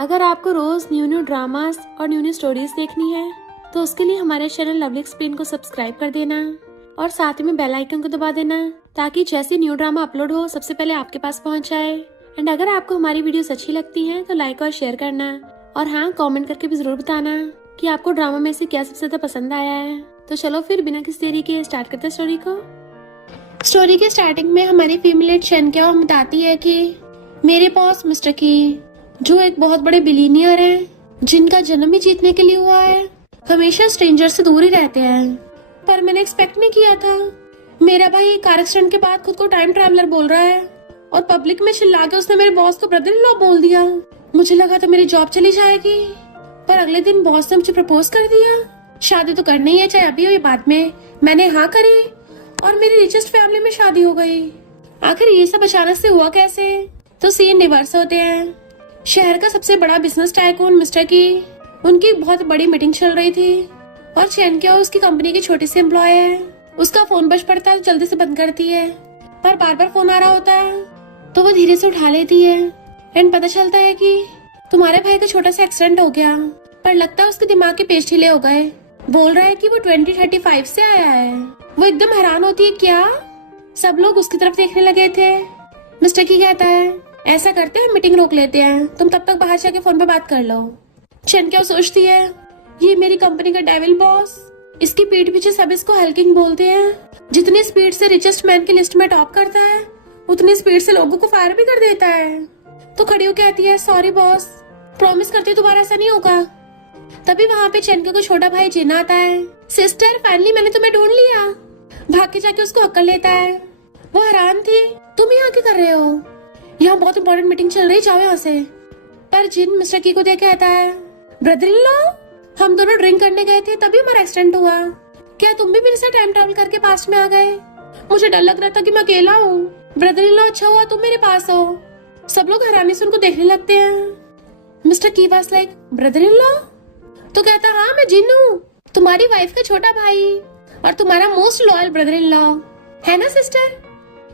अगर आपको रोज new new dramas और न्यू न्यू स्टोरीज देखनी है तो उसके लिए हमारे चैनल लवली एक्सप्लेन को सब्सक्राइब कर देना और साथ में बेल आइकन को दबा देना ताकि जैसे न्यू ड्रामा अपलोड हो सबसे पहले आपके पास पहुंच जाए। एंड अगर आपको हमारी वीडियोस अच्छी लगती हैं तो लाइक और शेयर करना और हाँ, कमेंट करके भी जरूर बताना कि आपको ड्रामा में से क्या सबसे ज्यादा पसंद आया है। तो चलो फिर बिना किसी देरी के स्टार्ट करते हैं स्टोरी को। स्टोरी के स्टार्टिंग में हमारी फीमेल शन क्या बताती है कि मेरे बॉस मिस्टर की जो एक बहुत बड़े बिलीनियर हैं, जिनका जन्म ही जीतने के लिए हुआ है, हमेशा स्ट्रेंजर से दूर ही रहते हैं। पर मैंने एक्सपेक्ट नहीं किया था। मेरा भाई कार एक्सीडेंट के बाद खुद को टाइम ट्रैवलर बोल रहा है और पब्लिक में चिल्ला के उसने मेरे बॉस को ब्रदर इन लॉ बोल दिया। मुझे लगा था मेरी जॉब चली जाएगी, पर अगले दिन बॉस ने मुझे प्रपोज कर दिया। शादी तो करनी है, चाहे अभी हो या बाद में। मैंने हाँ करी और मेरी रिचेस्ट फैमिली में शादी हो गई। आखिर ये सब अचानक से हुआ कैसे? तो सीन रिवर्स होते हैं। शहर का सबसे बड़ा बिजनेस टाइकून मिस्टर की, उनकी बहुत बड़ी मीटिंग चल रही थी और चैन क्या उसकी कंपनी की छोटी सी एम्प्लॉय है। उसका फोन बज पड़ता है तो जल्दी से बंद करती है, पर बार बार फोन आ रहा होता है तो वो धीरे से उठा लेती है। एंड पता चलता है कि तुम्हारे भाई का छोटा सा एक्सीडेंट हो गया, पर लगता है उसके दिमाग के पेच ढीले हो गए। बोल रहा है कि वो 2035 से आया है। वो एकदम हैरान होती है, क्या? सब लोग उसकी तरफ देखने लगे थे। मिस्टर की कहता है ऐसा करते हैं, मीटिंग रोक लेते हैं, तुम तब तक बाहर जाके फोन पे बात कर लो। चैन क्या सोचती है ये मेरी कंपनी का डेविल बॉस, इसकी पीठ पीछे सब इसको हल्किंग बोलते हैं। जितनी स्पीड से रिचेस्ट मैन की लिस्ट में टॉप करता है उतनी स्पीड से लोगों को फायर भी कर देता है। तो खड़ी हो कहती है सॉरी बॉस, प्रॉमिस करती हूँ दोबारा ऐसा नहीं होगा। तभी वहाँ पे चैनका को छोटा भाई जिन आता है। सिस्टर फाइनली मैंने तुम्हें ढूंढ लिया। भाग के जाके उसको हक्कल लेता है। वो हैरान थी, तुम यहाँ क्या कर रहे हो? यहाँ बहुत इंपॉर्टेंट मीटिंग चल रही, जाओ यहाँ से। पर जिन मिस्टर की को देख कहता है ब्रदर इन लॉ, हम दोनों ड्रिंक करने गए थे तभी हमारा एक्सीडेंट हुआ। क्या तुम भी मेरे साथ टाइम ट्रैवल करके पास्ट में आ गए? मुझे डर लग रहा था कि मैं अकेला हूँ। ब्रदर इन लॉ, अच्छा हुआ तुम मेरे पास हो। सब लोग हैरानी से उनको देखने लगते हैं। मिस्टर की was like brother in law? तो कहता हाँ मैं जिन हूँ, तुम्हारी वाइफ का छोटा भाई और तुम्हारा most loyal brother in law, है ना सिस्टर?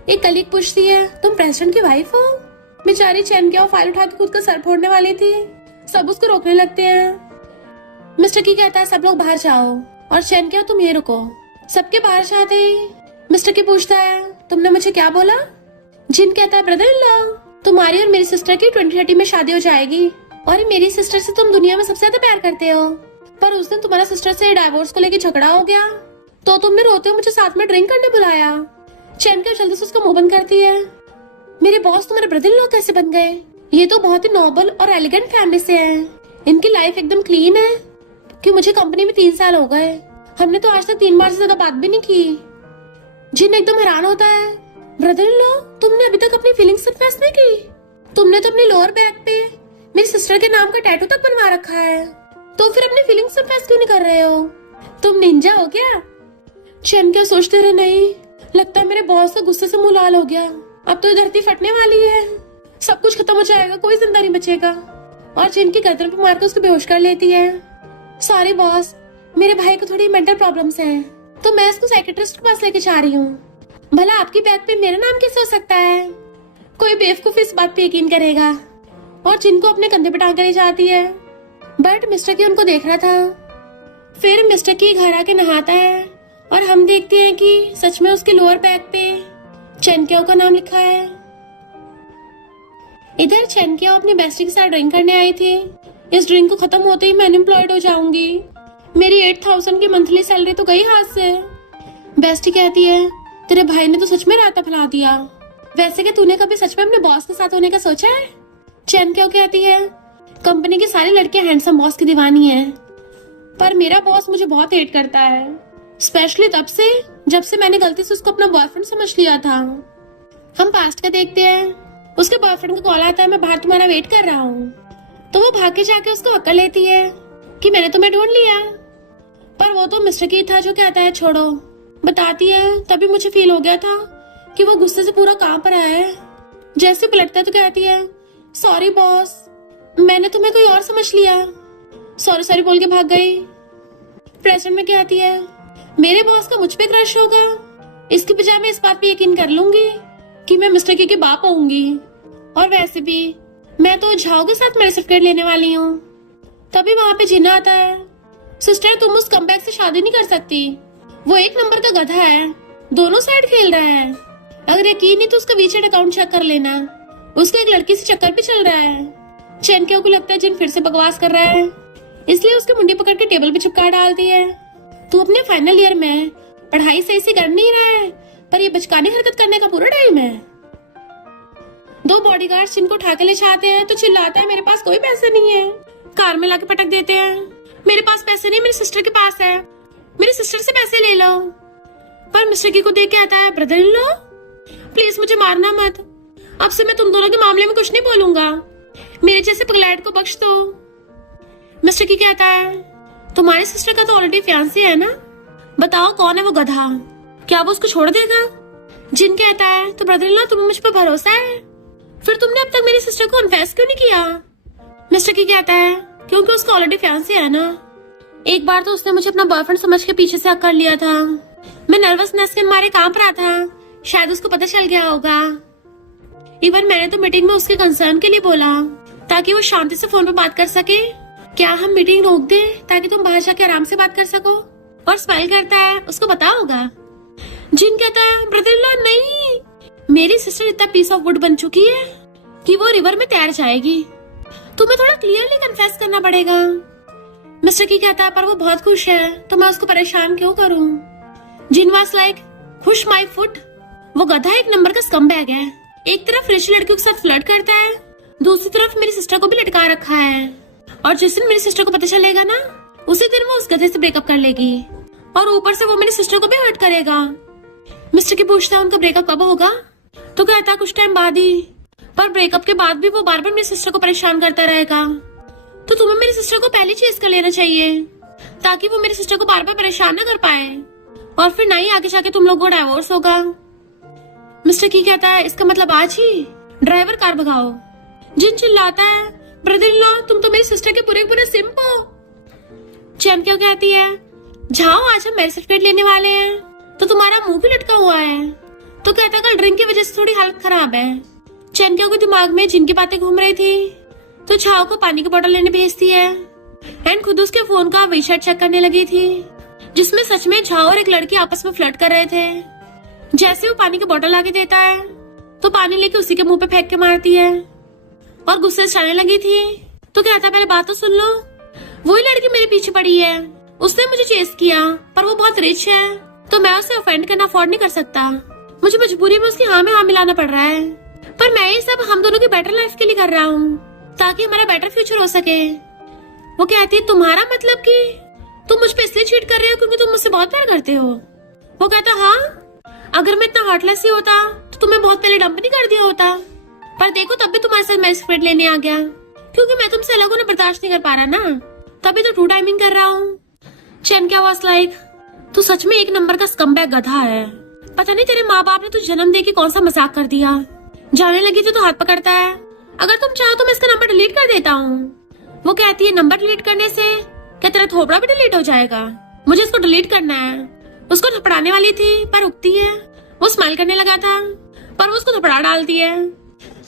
एक कलीग पूछती है तुम प्रेसिडेंट की वाइफ हो? बेचारी चैन क्या फाइल उठा के खुद का सर फोड़ने वाली थी। सब उसको रोकने लगते हैं। मिस्टर की कहता है सब लोग बाहर जाओ और चैन क्या तुम ये रुको। सबके बाहर जाते ही मिस्टर की पूछता है तुमने मुझे क्या बोला? जिन कहता है ब्रदर इन लॉ, तुम्हारी और मेरी सिस्टर की 2030 में शादी हो जाएगी और मेरी सिस्टर से तुम दुनिया में सबसे ज्यादा प्यार करते हो। पर उस दिन तुम्हारा सिस्टर से डाइवोर्स को लेकर झगड़ा हो गया तो तुमने रोते हुए मुझे साथ में ड्रिंक करने बुलाया। चैन क्या जल्दी से उसका मुंह बंद करती है। मेरे बॉस तुम्हारे ब्रदर इन लॉ कैसे बन गए? ये तो बहुत ही नोबल और एलिगेंट फैमिली से हैं। इनकी लाइफ एकदम क्लीन है कि मुझे कंपनी में 3 साल हो गए, हमने तो आज तक 3 बार से ज्यादा बात भी नहीं की। जिन एकदम हैरान होता है ब्रदर इन लॉ, तुमने अभी तक अपनी फीलिंग्स कन्फेस नहीं की? तुमने तो अपने लोअर बैक पे मेरी सिस्टर के नाम का टैटू तक बनवा रखा है, तो फिर अपनी फीलिंग्स कन्फेस क्यों नहीं कर रहे हो? तुम निंजा हो क्या? चैन क्या सोचते रहे नहीं, लगता है मेरे बॉस का गुस्से से मुंह लाल हो गया। अब तो धरती फटने वाली है, सब कुछ खत्म हो जाएगा, कोई जिंदा नहीं बचेगा। और जिनकी गर्दन पे मारकर उसको बेहोश कर लेती है। सॉरी बॉस, मेरे भाई को थोड़ी मेंटल प्रॉब्लम्स हैं, तो मैं इसको साइकियाट्रिस्ट के पास लेके जा रही हूँ। भला आपकी बैग पे मेरा नाम कैसे हो सकता है? कोई बेवकूफ इस बात पे यकीन करेगा। और जिनको अपने कंधे पे टांग कर ले जाती है, बट मिस्टर की उनको देख रहा था। फिर मिस्टर की घर आके नहाता है और हम देखते हैं कि सच में उसके लोअर बैक पे चैनक्याओ का नाम लिखा है। इधर चैनक्याओ अपनी बेस्टी के साथ ड्रिंक करने आई थी। इस ड्रिंक को खत्म होते ही मैं अनएम्प्लॉयड हो जाऊंगी, मेरी 8000 की मंथली सैलरी तो गई हाथ से। बेस्टी कहती है तेरे भाई ने तो सच में रायता फैला दिया। वैसे कि तूने कभी सच में अपने बॉस के साथ होने का सोचा है? चैनक्याओ कहती है कंपनी की सारी लड़कियां हैंडसम बॉस की दीवानी है, पर मेरा बॉस मुझे बहुत हेट करता है, स्पेशली तब से जब से मैंने गलती से उसको अपना बॉयफ्रेंड समझ लिया था। हम पास्ट का देखते हैं। उसके बॉयफ्रेंड का कॉल आता है मैं बाहर तुम्हारा वेट कर रहा हूँ, तो वो भाग के जाके उसको अक्ल लेती है कि मैंने तुम्हें ढूंढ लिया। पर वो तो मिस्टर की था जो कहता है छोड़ो। बताती है तभी मुझे फील हो गया था कि वो गुस्से से पूरा कांप रहा है। जैसे पलटता है तो कहती है सॉरी बॉस, मैंने तुम्हें कोई और समझ लिया। सॉरी सॉरी बोल के भाग गई। प्रेसिडेंट में कहती है मेरे बॉस का मुझ पे क्रश होगा, इसके बजाय मैं इस बात पे यकीन कर लूंगी कि मैं मिस्टर के बाप होंगी। और वैसे भी मैं तो झाओ के साथ मेरे सर्टिफिकेट लेने वाली हूँ। तभी वहाँ पे जिन्ना आता है। सिस्टर, तुम उस कमबैक से शादी नहीं कर सकती। वो एक नंबर का गधा है, दोनों साइड खेल रहा है। अगर यकीन नहीं तो उसका वीचेट अकाउंट चेक कर लेना। उसका एक लड़की से चक्कर पे चल रहा है। चैनक्यो को लगता है जिन फिर से बकवास कर रहा है, इसलिए उसके मुंडी पकड़ के टेबल पे चिपका डालती है। तू अपने फाइनल ईयर में पढ़ाई सही से कर नहीं रहा है, पर ये बचकानी हरकत करने का पूरा टाइम है। दो बॉडीगार्ड्स जिनको उठा के ले जाते हैं तो चिल्लाता है मेरे पास कोई पैसे नहीं है। कार में लाके पटक देते हैं। मेरे पास पैसे नहीं, मेरी सिस्टर के पास है, मेरी सिस्टर से पैसे ले लो। पर मिस्टर की को देख के आता है, ब्रदर इन लॉ प्लीज मुझे मारना मत। अब से मैं तुम दोनों के मामले में कुछ नहीं बोलूंगा। मेरे जैसे पगलैट को बख्श दो। मिस्टर की कहता है, तुम्हारी सिस्टर का तो ऑलरेडी फियांसी है ना, बताओ कौन है वो गधा, क्या वो उसको छोड़ देगा? जिन कहता है, तो ब्रदर इन लॉ तुम्हें मुझ पर भरोसा है, फिर तुमने अब तक मेरी सिस्टर को कन्फेस क्यों नहीं किया? मिस्टर की कहता है, क्योंकि उसका ऑलरेडी फियांसी है ना। एक बार तो उसने मुझे अपना बॉयफ्रेंड समझ के पीछे से हक कर लिया था। मैं नर्वसनेस के मारे कांप रहा था, शायद उसको पता चल गया होगा। इवन मैंने तो मीटिंग में उसके कंसर्न के लिए बोला ताकि वो शांति से फोन पे बात कर सके। क्या हम मीटिंग रोक दे ताकि तुम बाहर जाके आराम से बात कर सको? और स्माइल करता है, उसको पता होगा। जिन कहता है, ब्रदर इन लॉ नहीं, मेरी सिस्टर इतना पीस ऑफ वुड बन चुकी है कि वो रिवर में तैर जाएगी। तुम्हें थोड़ा क्लियरली कन्फेस करना पड़ेगा। मिस्टर की कहता है, पर वो बहुत खुश है तो मैं उसको परेशान क्यों करूं? जिन वाज लाइक, खुश माई फुट। वो गधा एक नंबर का स्कमबैग है। एक तरफ रिच लड़कियों के साथ फ्लर्ट करता है, दूसरी तरफ मेरी सिस्टर को भी लटका रखा है। और जिस दिन मेरी सिस्टर को पता चलेगा ना, उसी दिन वो उस गधे से ब्रेकअप कर लेगी और ऊपर से वो मेरी सिस्टर को भी हर्ट करेगा। मिस्टर की पूछता है, उनका ब्रेकअप कब होगा? तो कहता कुछ टाइम बाद ही, पर ब्रेकअप के बाद भी वो बार बार मेरी सिस्टर को परेशान करता रहेगा। तो तुम्हें मेरी सिस्टर को पहले चेज कर लेना चाहिए ताकि वो मेरी सिस्टर को बार बार परेशान ना कर पाए, और फिर ना ही आगे जाके तुम लोगों को डाइवोर्स होगा। मिस्टर की कहता है, इसका मतलब आज ही ड्राइवर कार भगाओ। जिन चिल्लाता है, ब्रदर इन लॉ तुम तो मेरी सिस्टर के पूरे पूरे सिम्प हो। चैन क्यों कहती है, जाओ आज हम मैरिज सर्टिफिकेट लेने वाले हैं, तो तुम्हारा मुंह भी लटका हुआ है। तो कहता कल ड्रिंक की वजह से थोड़ी हालत खराब है। चैनक्यो के दिमाग में जिनकी बातें घूम रही थी, तो छाओ को पानी की बोतल लेने भेजती है एंड खुद उसके फोन का वीचैट चेक करने लगी थी, जिसमें सच में झाओ और एक लड़की आपस में फ्लर्ट कर रहे थे। जैसे वो पानी की बोतल आके देता है तो पानी लेके उसी के मुंह पे फेंक के मारती है और गुस्से से जाने लगी थी। तो कहता पहले बात तो सुन लो, वही लड़की मेरे पीछे पड़ी है, उसने मुझे चेस किया, पर वो बहुत रिच है तो मैं उसे ऑफेंड करना अफोर्ड नहीं कर सकता। मुझे मजबूरी में उसकी हाँ में हाँ मिलाना पड़ रहा है, पर मैं ये सब हम दोनों की बेटर लाइफ के लिए कर रहा हूँ ताकि हमारा बेटर फ्यूचर हो सके। वो कहती है, तुम्हारा मतलब कि तुम मुझ पे इसलिए चीट कर रहे हो क्योंकि तुम मुझसे बहुत प्यार करते हो? वो कहता, हाँ, अगर मैं इतना हार्टलेस ही होता तो तुम्हें बहुत पहले डंप नहीं कर दिया होता, पर देखो तब भी तुम्हारे साथ मैरिज सर्टिफिकेट लेने आ गया क्योंकि मैं तुमसे अलग होना बर्दाश्त नहीं कर पा रहा ना, तभी तो टू टाइमिंग कर रहा हूँ। चैन क्या वाज लाइक, तू सच में एक नंबर का स्कमबैग गधा है। पता नहीं तेरे माँ बाप ने तुझे जन्म दे के कौन सा मजाक कर दिया। जाने लगी तो हाथ पकड़ता है, अगर तुम चाहो तो मैं इसका नंबर डिलीट कर देता हूँ। वो कहती है, नंबर डिलीट करने से क्या तेरा थोपड़ा भी डिलीट हो जाएगा? मुझे इसको डिलीट करना है। उसको थपड़ाने वाली थी पर रुकती है। वो स्माइल करने लगा था पर वो उसको थपड़ा डालती है।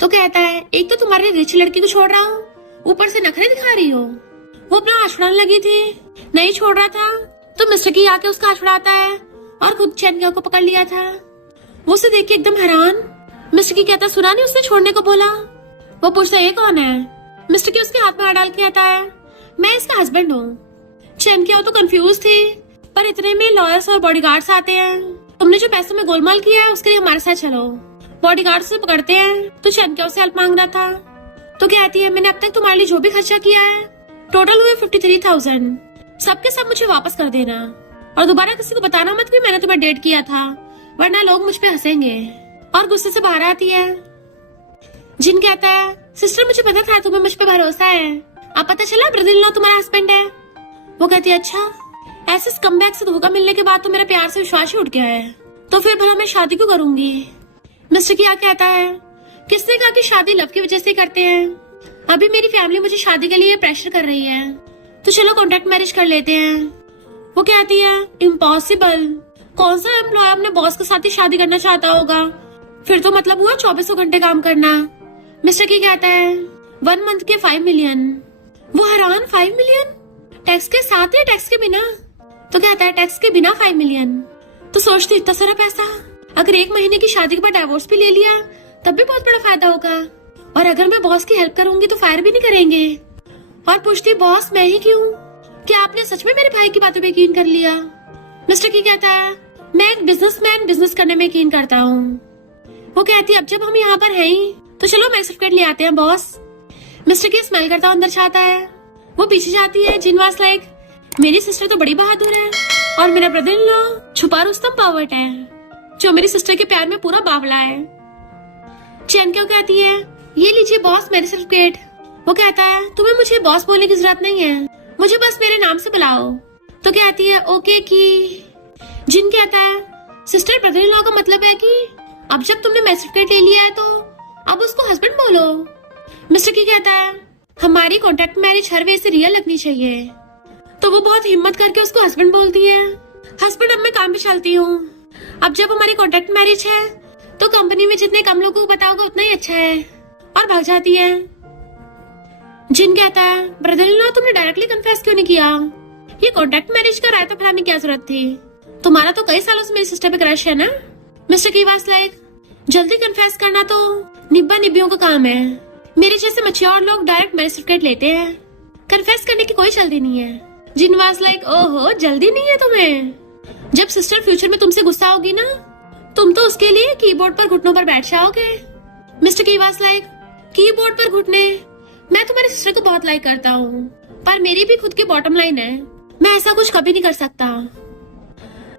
तो कहता है, एक तो तुम्हारी रिच लड़की को छोड़ रहा हूँ, ऊपर से नखरे दिखा रही हो। वो अपना हाथ छुड़ाने लगी थी, नहीं छोड़ रहा था तो मिस्टर की आके उसका हाथ छुड़ाता है और खुद चैनक्यो को पकड़ लिया था। वो उसे देख के एकदम हैरान। मिस्टर की कहता, सुना नहीं उसने छोड़ने को बोला? वो पूछता, ये कौन है? मिस्टर की उसके हाथ में हाथ डाल के कहता है, मैं इसका हस्बैंड हूँ। चैनक्यो तो कंफ्यूज थी, पर इतने में लॉयर्स और बॉडीगार्ड्स आते हैं। तुमने जो पैसों में गोलमाल किया है उसके लिए हमारे साथ चलो। बॉडीगार्ड से पकड़ते हैं तो चैनक्यो से हेल्प मांग रहा था। तो कहती है, मैंने अब तक तुम्हारे लिए जो भी खर्चा किया है टोटल हुए 53,000, सबके सब मुझे वापस कर देना और दोबारा किसी को बताना मत कि मैंने तुम्हें डेट किया था, वरना लोग मुझ पे हंसेंगे। और गुस्से से बाहर आती है। जिन कहता है, सिस्टर मुझे पता था तुम्हें मुझ पे भरोसा है, अब पता चला ब्रदर इन लॉ तुम्हारा हस्बैंड है। वो कहती है, अच्छा, ऐसे स्कमबैग से धोखा मिलने के बाद तो मेरा प्यार से विश्वास ही उठ गया है, तो फिर भला मैं शादी क्यों करूंगी? मिस्टर किया कहता है, किसने कहा कि शादी लव की वजह से करते हैं? अभी मेरी फैमिली मुझे शादी के लिए प्रेशर कर रही है, तो चलो कॉन्ट्रैक्ट मैरिज कर लेते हैं। वो कहती है, इम्पॉसिबल, कौन सा एम्प्लॉय अपने बॉस के साथ ही शादी करना चाहता होगा? फिर तो मतलब हुआ 24 घंटे काम करना। मिस्टर की कहता है, 1 मंथ के 5 मिलियन। वो हैरान, 5 मिलियन टैक्स के साथ या टैक्स के बिना? तो कहता है टैक्स के बिना 5 मिलियन। तो सोचती इतना सारा पैसा, अगर 1 महीने की शादी के बाद डाइवोर्स भी ले लिया तब भी बहुत बड़ा फायदा होगा, और अगर मैं बॉस की हेल्प करूंगी तो फायर भी नहीं करेंगे। और पूछती बॉस मैं ही क्यों, क्या आपने सच में मेरे भाई की बातों पे यकीन कर लिया? मिस्टर की कहता है मैं एक बिजनेसमैन, बिजनेस करने में यकीन करता हूँ। वो कहती है अब जब हम यहाँ पर हैं ही तो चलो मैं सर्टिफिकेट ले आते हैं बॉस। मिस्टर की स्मेल करता अंदर जाता है। वो पीछे जाती है। जिन वाज लाइक मेरी सिस्टर तो बड़ी बहादुर है और मेरा ब्रदर इन लॉ छुपा रुस्तम पावर्ट है जो मेरी सिस्टर के प्यार में पूरा बावला है। चैन क्यों कहती है ये लीजिए बॉस मेरे सर्टिफिकेट। वो कहता है तुम्हें मुझे बॉस बोलने की जरूरत नहीं है, मुझे बस मेरे नाम से बुलाओ। तो कहती है ओके की। जिन कहता है सिस्टर ब्रदर इन लॉ का मतलब है कि अब जब तुमने मेरा सर्टिफिकेट ले लिया है तो अब उसको हस्बैंड बोलो। मिस्टर की कहता है हमारी कॉन्ट्रैक्ट मैरिज हर वे से रियल लगनी चाहिए। तो वो बहुत हिम्मत करके उसको हस्बैंड बोलती है। हस्बैंड अब मैं काम पे चलती हूँ, अब जब हमारी कॉन्ट्रैक्ट मैरिज है तो कंपनी में जितने कम लोगों को बताओगे उतना ही अच्छा है, और भाग जाती है। जिन कहता है ब्रदर इन लॉ तुमने डायरेक्टली कन्फेस क्यों नहीं किया, ये कॉन्ट्रैक्ट मैरिज का रायता फैलाने की क्या जरूरत थी, तुम्हारा तो कई सालों से मेरी सिस्टर पे क्रश है ना। मिस्टर की वाज लाइक जल्दी कन्फेस करना तो निब्बा निब्बियों का काम है, मेरे जैसे मैच्योर लोग डायरेक्ट मैरिज सर्टिफिकेट लेते हैं, कन्फेस करने की कोई जल्दी नहीं है। जिन वाज लाइक ओहो जल्दी नहीं है तुम्हें, जब सिस्टर फ्यूचर में तुमसे गुस्सा होगी ना तुम तो उसके लिए कीबोर्ड पर घुटनों पर बैठ जाओगे। मिस्टर की वाज लाइक कीबोर्ड पर घुटने, मैं तुम्हारी सिस्टर को बहुत लाइक करता हूँ पर मेरी भी खुद की बॉटम लाइन है, मैं ऐसा कुछ कभी नहीं कर सकता।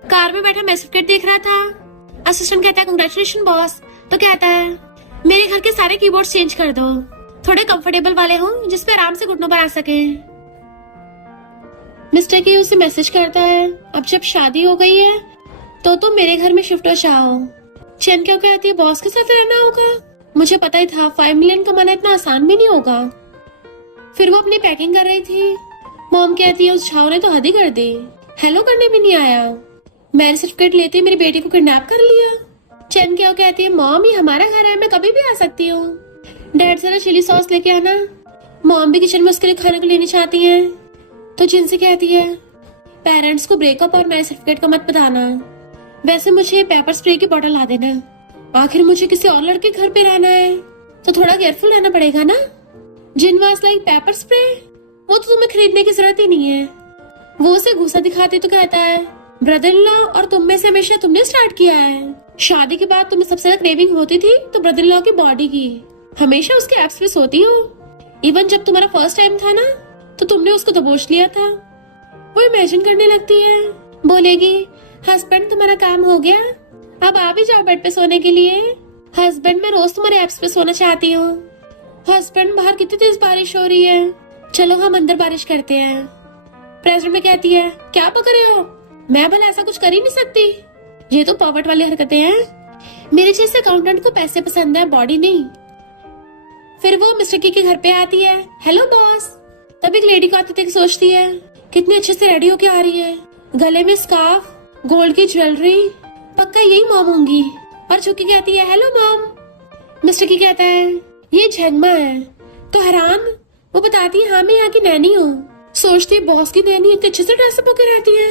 कार में बैठा मैं सर्टिफिकेट देख रहा था। असिस्टेंट कहता है कंग्रेचुलेशन बॉस। तो कहता है मेरे घर के सारे कीबोर्ड चेंज कर दो, थोड़े कंफर्टेबल वाले हों जिसपे आराम से घुटनों पर आ सके। मिस्टर की उसे मैसेज करता है अब जब शादी हो गई है तो तुम मेरे घर में शिफ्ट हो जाओ। चैन क्यों कहती है बॉस के साथ रहना होगा, मुझे पता ही था 5 मिलियन कमाना इतना आसान भी नहीं होगा। फिर वो अपनी पैकिंग कर रही थी। मॉम कहती है उस छाव ने तो हद ही कर दी, हेलो करने भी नहीं आया, मैरिज सर्टिफिकेट लेते मेरी बेटी को किडनैप कर लिया। चैन क्यों कहती है मॉम ये हमारा घर है, मैं कभी भी आ सकती हूँ, डैड जरा चिली सॉस लेके आना। मॉम भी किचन में उसके लिए खाने को लेनी चाहती है। तो जिनसे कहती है पेरेंट्स को ब्रेकअप और मैरिज सर्टिफिकेट का मत बताना, वैसे मुझे पेपर स्प्रे की बोतल ला देना, आखिर मुझे किसी और लड़के घर पे रहना है तो थोड़ा केयरफुल रहना पड़ेगा ना। जिन वाज लाइक पेपर स्प्रे वो तो तुम्हें खरीदने की जरूरत ही नहीं है। वो उसे गुस्सा दिखाते तो कहता है ब्रदर इन लॉ और तुम में से हमेशा तुमने स्टार्ट किया है, शादी के बाद तुम्हें सबसे ज्यादा क्रेविंग होती थी तो ब्रदर इन लॉ की बॉडी की, हमेशा उसके एब्स पे सोती हो, इवन जब तुम्हारा फर्स्ट टाइम था ना तो तुमने उसको दबोच लिया था। वो इमेजिन करने लगती है, बोलेगी हस्बैंड तुम्हारा काम हो गया, अब आ भी जाओ बेड पे सोने के लिए। हस्बैंड मैं रोज तुम्हारे एब्स पे सोना चाहती हूँ। हस्बैंड बाहर कितनी तेज बारिश हो रही है, चलो हम अंदर बारिश करते हैं। प्रेसिडेंट में कहती है क्या पकड़ रहे हो, मैं भला ऐसा कुछ कर ही नहीं सकती, ये तो पॉवर्ट वाली हरकतें हैं, मेरे जैसे अकाउंटेंट को पैसे पसंद है बॉडी नहीं। फिर वो मिस्टर की के घर पे आती है, हेलो बॉस। तब एक लेडी को आते थे सोचती है कितने अच्छे से रेडी होके आ रही है, गले में स्कार्फ, गोल्ड की ज्वेलरी, पक्का यही मॉम होंगी। और झुकी कहती है हेलो मॉम। मिस्टर की कहता है ये झंगमा है। तो हैरान वो बताती है हाँ मैं यहाँ की नैनी हूँ। सोचती बॉस की नैनी इतने अच्छे से ड्रेसअप होकर रहती है।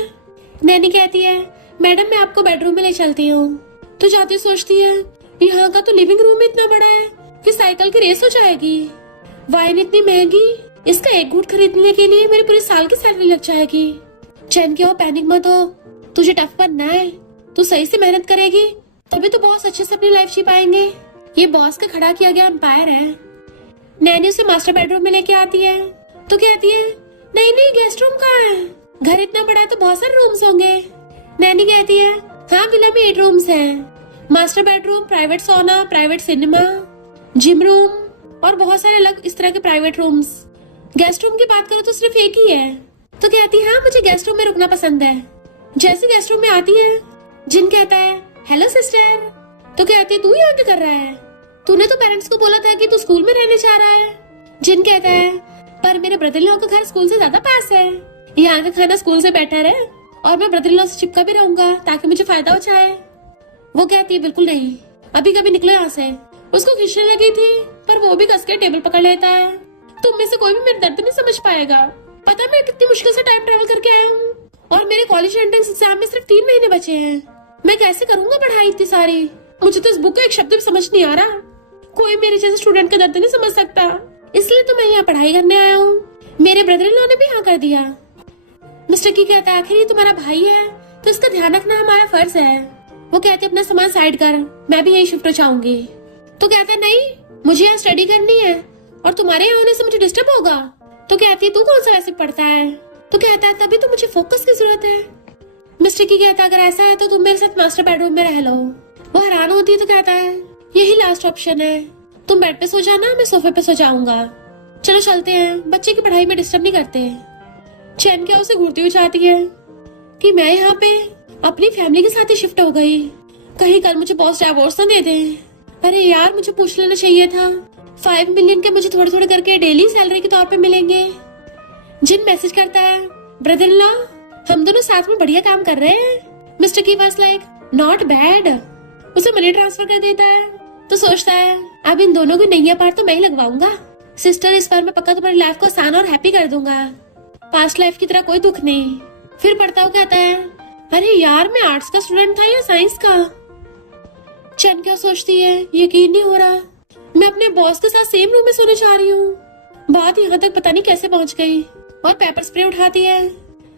नैनी कहती है मैडम मैं आपको बेडरूम में ले चलती हूँ। तो जाती सोचती है यहाँ का तो लिविंग रूम इतना बड़ा है कि साइकिल की रेस हो जाएगी, वाइन इतनी महंगी, इसका एक घूंट खरीदने के लिए मेरी पूरी साल की सैलरी लग जाएगी। चैन के हो पैनिक मत हो, तुझे टफ बनना है, तू सही से मेहनत करेगी तभी तो बॉस अच्छे से अपनी लाइफ जी पाएंगे, ये बॉस का खड़ा किया गया एम्पायर है। नैनी उसे मास्टर बेडरूम में लेके आती है तो कहती है नहीं नहीं गेस्ट रूम कहाँ है, घर इतना बड़ा है तो बहुत सारे रूम्स होंगे। नैनी कहती है हाँ विला में 8 रूम्स हैं, मास्टर बेडरूम, प्राइवेट सोना, प्राइवेट सिनेमा, जिम रूम और बहुत सारे अलग इस तरह के प्राइवेट रूम्स। गेस्ट रूम की बात करो तो सिर्फ एक ही है। तो कहती है हाँ मुझे गेस्ट रूम में रुकना पसंद है। जैसे गेस्ट रूम में आती है जिन कहता है हेलो सिस्टर। तो कहती है तू यहाँ क्या कर रहा है, तूने तो पेरेंट्स को बोला था कि तू स्कूल में रहने जा रहा है। जिन कहता है पर मेरे ब्रदर इन लॉ का घर स्कूल से ज्यादा पास है, यहाँ का खाना स्कूल से बेटर है और मैं ब्रदर इन लॉ से चिपका भी रहूंगा ताकि मुझे फायदा हो जाए। वो कहती है बिल्कुल नहीं, अभी कभी निकलो यहाँ से, उसको खींचने लगी थी, पर वो भी कस के टेबल पकड़ लेता है। तुम में से कोई भी मेरे दर्द नहीं समझ पाएगा। पता है मैं कितनी मुश्किल से टाइम ट्रेवल करके आया हूँ, और मेरे कॉलेज एंट्रेंस एग्जाम में सिर्फ 3 महीने बचे हैं। मैं कैसे करूंगा पढ़ाई इतनी सारी? मुझे तो इस बुक का एक शब्द भी समझ नहीं आ रहा। कोई मेरे जैसे स्टूडेंट का दर्द नहीं समझ सकता, इसलिए तो मैं यहाँ पढ़ाई करने आया हूँ। मेरे ब्रदर इन लॉ ने भी हाँ कर दिया। मिस्टर की कहता है, आखिर ये तुम्हारा भाई है तो इसका ध्यान रखना हमारा फर्ज है। वो कहते अपना सामान साइड कर, मैं भी यही शिफ्ट हो जाऊंगी। तो कहता है नहीं, मुझे यहाँ स्टडी करनी है और तुम्हारे यहाँ होने से मुझे डिस्टर्ब होगा। तो कहती है तू कौन सा वैसे पढ़ता है? तो कहता है तभी तो मुझे फोकस की जरूरत है। मिस्टर की कहता है अगर ऐसा है तो तुम मेरे साथ मास्टर बेडरूम में रह लो। वो हैरान होती है तो कहता है यही लास्ट ऑप्शन है, तुम बेड पे सो जाना, मैं सोफे पे सो जाऊंगा। चलो चलते हैं, बच्चे की पढ़ाई में डिस्टर्ब नहीं करते। चैन क्या उसे घूरती हुई चाहती है कि मैं यहाँ पे अपनी फैमिली के साथ ही शिफ्ट हो गई, कहीं कल मुझे बॉस डिवोर्स ना दे दे। अरे यार मुझे पूछ लेना चाहिए था। 5 मिलियन के मुझे थोड़े थोड़े करके डेली सैलरी के तौर पे मिलेंगे। जिन मैसेज करता है, ब्रदर इन लॉ हम दोनों साथ में बढ़िया काम कर रहे हैं। मिस्टर की वाज लाइक नॉट बैड। उसे मनी ट्रांसफर कर देता है तो सोचता है अब इन दोनों की नैया पार तो मैं ही लगवाऊंगा। सिस्टर इस बार मैं पक्का तुम्हारी लाइफ को आसान और हैप्पी कर दूंगा, पास्ट लाइफ की तरह कोई दुख नहीं। फिर पढ़ता हुआ कहता है अरे यार मैं आर्ट्स का स्टूडेंट था या साइंस का? चैन क्या सोचती है यकीन नहीं हो रहा, मैं अपने बॉस के साथ सेम रूम में सोने जा रही हूँ। बात यहाँ तक पता नहीं कैसे पहुँच गई, और पेपर स्प्रे उठाती है।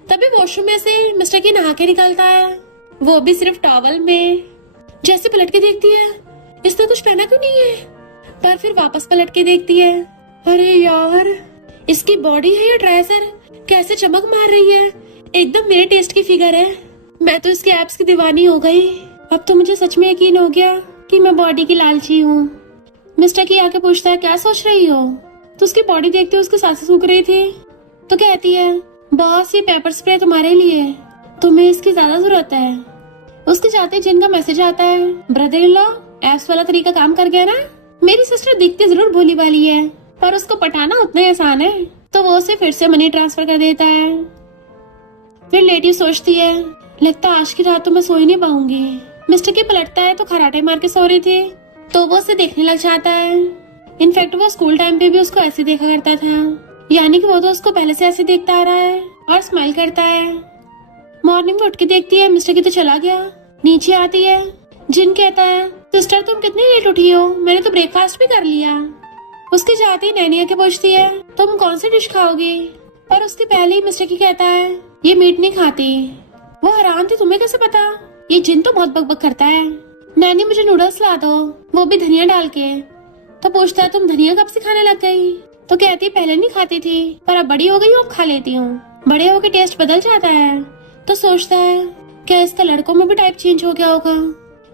तभी वॉशरूम में से मिस्टर की नहा के निकलता है, वो भी सिर्फ टॉवल में। जैसे पलट के देखती है इसने कुछ पहना क्यों नहीं है, पर फिर वापस पलट के देखती है अरे यार इसकी बॉडी है या ड्रेसर, कैसे चमक मार रही है, एकदम मेरे टेस्ट की फिगर है। मैं तो इसके एब्स की दीवानी हो गई। अब तो मुझे सच में यकीन हो गया कि मैं बॉडी की लालची हूँ। मिस्टर की आके पूछता है क्या सोच रही हो? तो उसकी बॉडी देखते हुए उसकी सांसें सूख रही थी। तो कहती है बॉस ये पेपर स्प्रे तुम्हारे लिए, तुम्हें इसकी ज्यादा जरूरत है। उसके जाते जिन का मैसेज आता है, ब्रदर इन लॉ एप्स वाला तरीका काम कर गया ना। मेरी सिस्टर दिखती जरूर भोली भाली है, पर उसको पटाना उतना ही आसान है। तो वो उसे फिर से मनी ट्रांसफर कर देता है। फिर लेडी सोचती है लगता आज की रात तो मैं सो ही नहीं पाऊंगी। मिस्टर की पलटता है तो खराटे मार के सो रही थी, तो वो उसे देखने लग जाता है। इनफैक्ट वो स्कूल टाइम पे भी उसको ऐसे देखा करता था, यानी कि वो तो उसको पहले से ऐसे देखता आ रहा है और स्माइल करता है। मॉर्निंग में उठ के देखती है मिस्टर की तो चला गया। नीचे आती है, जिन कहता है सिस्टर तुम कितनी लेट उठी हो, मैंने तो ब्रेकफास्ट भी कर लिया। उसके जाते ही नैनी आके पूछती है तुम कौन सी डिश खाओगी, पर उसके पहले ही मिस्टर की कहता है ये मीट नहीं खाती। वो हैरान थी तुम्हें कैसे पता, ये जिन तो बहुत बकबक करता है। नैनी मुझे नूडल्स ला दो, वो भी धनिया डाल के। तो पूछता है तुम धनिया कब से खाने लग गई? तो कहती पहले नहीं खाती थी, पर अब बड़ी हो गई हूँ अब खा लेती हूँ। बड़े होकर टेस्ट बदल जाता है। तो सोचता है क्या इसका लड़कों में भी टाइप चेंज हो गया होगा।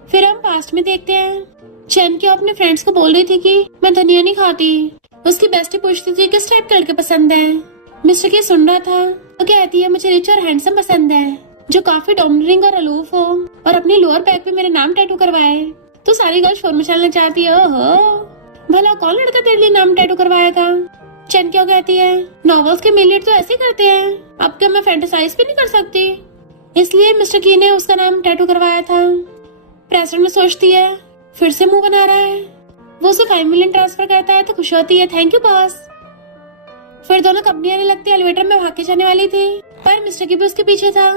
फिर हम पास्ट में देखते हैं, चैन की अपने फ्रेंड्स को बोल रही थी कि मैं धनिया नहीं खाती। उसकी बेस्टी पूछती थी किस टाइप के लड़के पसंद है। मिस्टर की सुन रहा था तो कहती है मुझे रिच और हैंडसम पसंद है, जो काफी डोमिनेटिंग और अलूफ हो और अपनी लोअर बैक पे मेरा नाम टैटू करवाए। तो सारी गर्ल शोर मचाने लग जाती है, ओहो भला कौन लड़का तेरे लिए नाम टैटू करवाएगा। चैन क्या कहती है नॉवेल्स के मेल तो ऐसे करते हैं, अब क्या मैं फैंटेसाइज भी नहीं कर सकती, इसलिए मिस्टर की ने उसका नाम टैटू करवाया था। प्रेसिडेंट में सोचती है फिर से मुंह बना रहा है। वो उसे 5 मिलियन ट्रांसफर करता है तो खुश होती है, थैंक यू बॉस। फिर दोनों कंपनी आने लगती है। एलिवेटर में भाग के जाने वाली थी, पर मिस्टर की भी उसके पीछे था।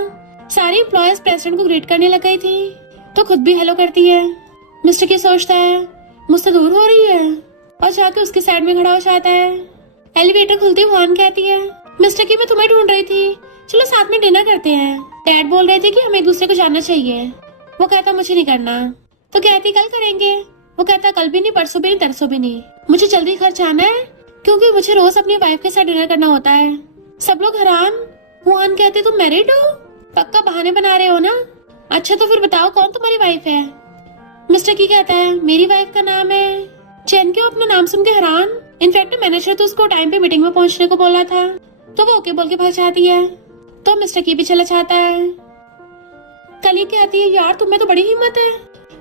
सारी एम्प्लॉयज प्रेसिडेंट को ग्रीट करने लग गई थी, तो खुद भी हेलो करती है। मिस्टर की सोचता है मुझसे दूर हो रही है, और जाके उसके साइड में खड़ा हो जाता है। एलिवेटर खुलती हुआन कहती है मिस्टर की मैं तुम्हें ढूंढ रही थी, चलो साथ में डिनर करते हैं। डैड बोल रहे थे कि हमें एक दूसरे को जानना चाहिए। वो कहता मुझे नहीं करना। तो कहती कल करेंगे। वो कहता कल भी नहीं, परसों भी नहीं, तरसों भी नहीं, मुझे जल्दी घर जाना है क्योंकि मुझे रोज अपनी वाइफ के साथ डिनर करना होता है। सब लोग हैरान। हुआन कहते तुम मैरिड हो? पक्का बहाने बना रहे हो ना? अच्छा तो फिर बताओ कौन तुम्हारी वाइफ है? मिस्टर की कहता है मेरी वाइफ का नाम है। चैन क्यों अपना नाम सुन के हैरान। इनफैक्ट मैनेजर तो उसको टाइम पे मीटिंग में पहुंचने को बोला था, तो वो ओके बोल के भाग जाती है। तो मिस्टर की भी चला जाता है। कली कहती है यार तुम्हें तो बड़ी हिम्मत है,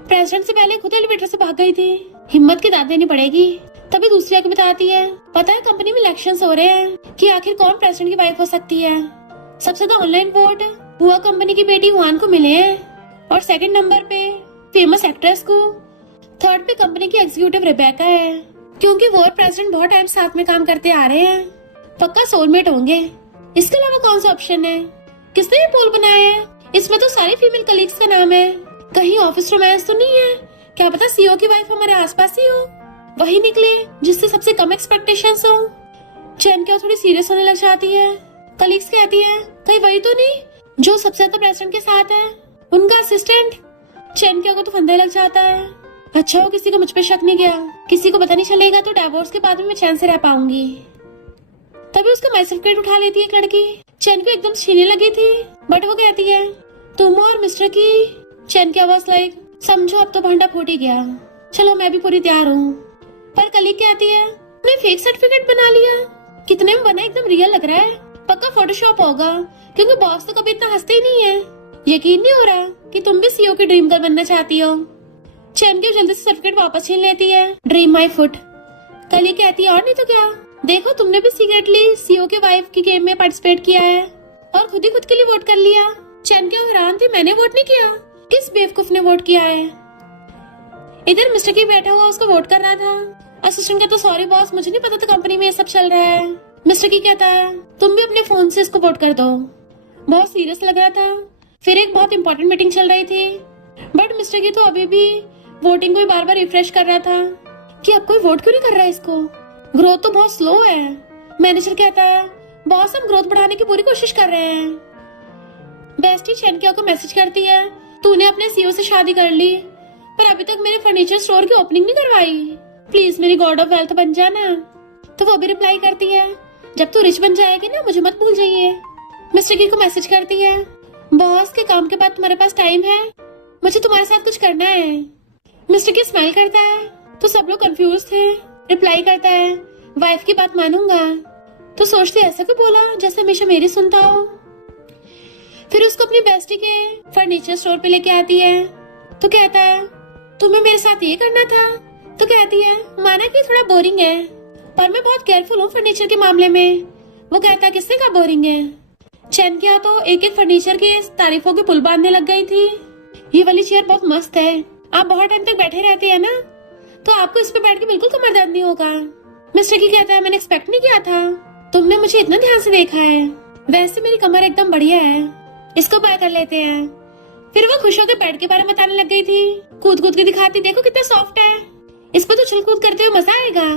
प्रेसिडेंट से पहले खुद एलिवेटर से भाग गई थी, हिम्मत की दाद देनी पड़ेगी। तभी दूसरी आके बताती है पता है कंपनी में इलेक्शंस हो रहे हैं कि आखिर कौन प्रेसिडेंट की वाइफ हो सकती है। सबसे तो ऑनलाइन वोट हुआ कंपनी की बेटी हुआन को मिले हैं, और सेकंड नंबर पे फेमस एक्ट्रेस को। थर्ड पे कंपनी की एग्जीक्यूटिव रेबेका है, क्योंकि वो और प्रेसिडेंट बहुत टाइम साथ में काम करते आ रहे हैं, पक्का सोलमेट होंगे। इसके अलावा कौन सा ऑप्शन है? किसने ये पोल बनाया है? इसमें तो सारी फीमेल कलीग्स का नाम है। कहीं ऑफिस रोमांस तो नहीं है? क्या पता सीईओ की वाइफ हमारे आसपास ही हो, वही निकले जिससे सबसे कम एक्सपेक्टेशंस हो। चैन क्या थोड़ी सीरियस होने लग जाती है। कलीग्स कहती है कहीं वही तो नहीं जो सबसे ज्यादा प्रेसिडेंट के साथ है, उनका असिस्टेंट। चैन क्या को तो फंदे लग जाता है। अच्छा हो किसी को मुझ पे शक नहीं किया, किसी को पता नहीं चलेगा तो डिवोर्स के बाद में मैं चैन से रह पाऊंगी। तभी उसका मैसेज क्रेडिट उठा लेती है एक लड़की। चैन को एकदम छीनने लगी थी, बट वो कहती है तुम और मिस्टर की। चैन की आवाज लाइक समझो अब तो भांडा फूट ही गया, चलो मैं भी पूरी तैयार हूँ। पर कली कहती है तुमने फेक सर्टिफिकेट बना लिया, कितने में बना, एकदम रियल लग रहा है, पक्का फोटोशॉप होगा, क्योंकि बॉस तो कभी इतना हंसते ही नहीं है। यकीन नहीं हो रहा कि तुम भी सीईओ की ड्रीम गर्ल बनना चाहती हो। चैन की जल्दी से सर्टिफिकेट वापस छीन लेती है। Dream my foot. कली कहती है और नहीं तो क्या, देखो तुमने भी सीक्रेटली सीईओ के वाइफ की गेम में पार्टिसिपेट किया है और खुद ही खुद के लिए वोट कर लिया। चैन क्या हैरान थी, मैंने वोट नहीं किया, किस बेवकूफ ने वोट किया है। इधर मिस्टर की बैठा हुआ उसको वोट कर रहा था। असिस्टेंट कहता तो सॉरी बॉस, मुझे नहीं पता था कंपनी में ये सब चल रहा है। मिस्टर की कहता है तुम भी अपने फोन से इसको वोट कर दो। बहुत सीरियस लग रहा था। फिर एक बहुत इंपॉर्टेंट मीटिंग चल रही थी, बट मिस्टर की तो अभी भी वोटिंग को बार बार रिफ्रेश कर रहा था कि अब कोई वोट क्यों नहीं कर रहा है इसको, ग्रोथ तो बहुत स्लो है। मैनेजर कहता है बॉस हम ग्रोथ बढ़ाने की पूरी कोशिश कर रहे हैं। बेस्टी चैनकिया को मैसेज करती है तूने अपने सीईओ से शादी कर ली पर अभी तक मेरे फर्नीचर स्टोर की ओपनिंग नहीं करवाई, प्लीज मेरी गॉड ऑफ वेल्थ बन जाना। तो वो भी रिप्लाई करती है जब तू रिच बन जाएगी ना मुझे मत भूल जाइए। मिस्टर की को मैसेज करती है बॉस के काम के बाद तुम्हारे पास टाइम है, मुझे तुम्हारे साथ कुछ करना है। मिस्टर की स्माइल करता है तो सब लोग कंफ्यूज थे। रिप्लाई करता है वाइफ की बात मानूंगा। तो सोचते ऐसा क्यों बोला जैसे हमेशा मेरी सुनता हो। फिर उसको अपनी बेस्टी के फर्नीचर स्टोर पे लेके आती है तो कहता है तुम्हें मेरे साथ ये करना था। तो कहती है माना कि थोड़ा बोरिंग है पर मैं बहुत केयरफुल हूँ फर्नीचर के मामले में। वो कहता है किसने कहा बोरिंग है। चैन किया तो एक एक फर्नीचर की तारीफों के पुल बांधने लग गई थी। ये वाली चेयर बहुत मस्त है, आप बहुत टाइम तक बैठे रहते हैं ना तो आपको इस पे बैठ के बिल्कुल कमर दर्द नहीं होगा। मिस्टर की कहता है मैंने एक्सपेक्ट नहीं किया था, तुमने मुझे इतना ध्यान से देखा है, वैसे मेरी कमर एकदम बढ़िया है, इसको बाय कर लेते हैं। फिर वो खुश होकर बेड के बारे में बताने लग गई थी, कूद कूद के दिखाती देखो कितना सॉफ्ट है, इस पर तो उछल कूद करते हुए मजा आएगा।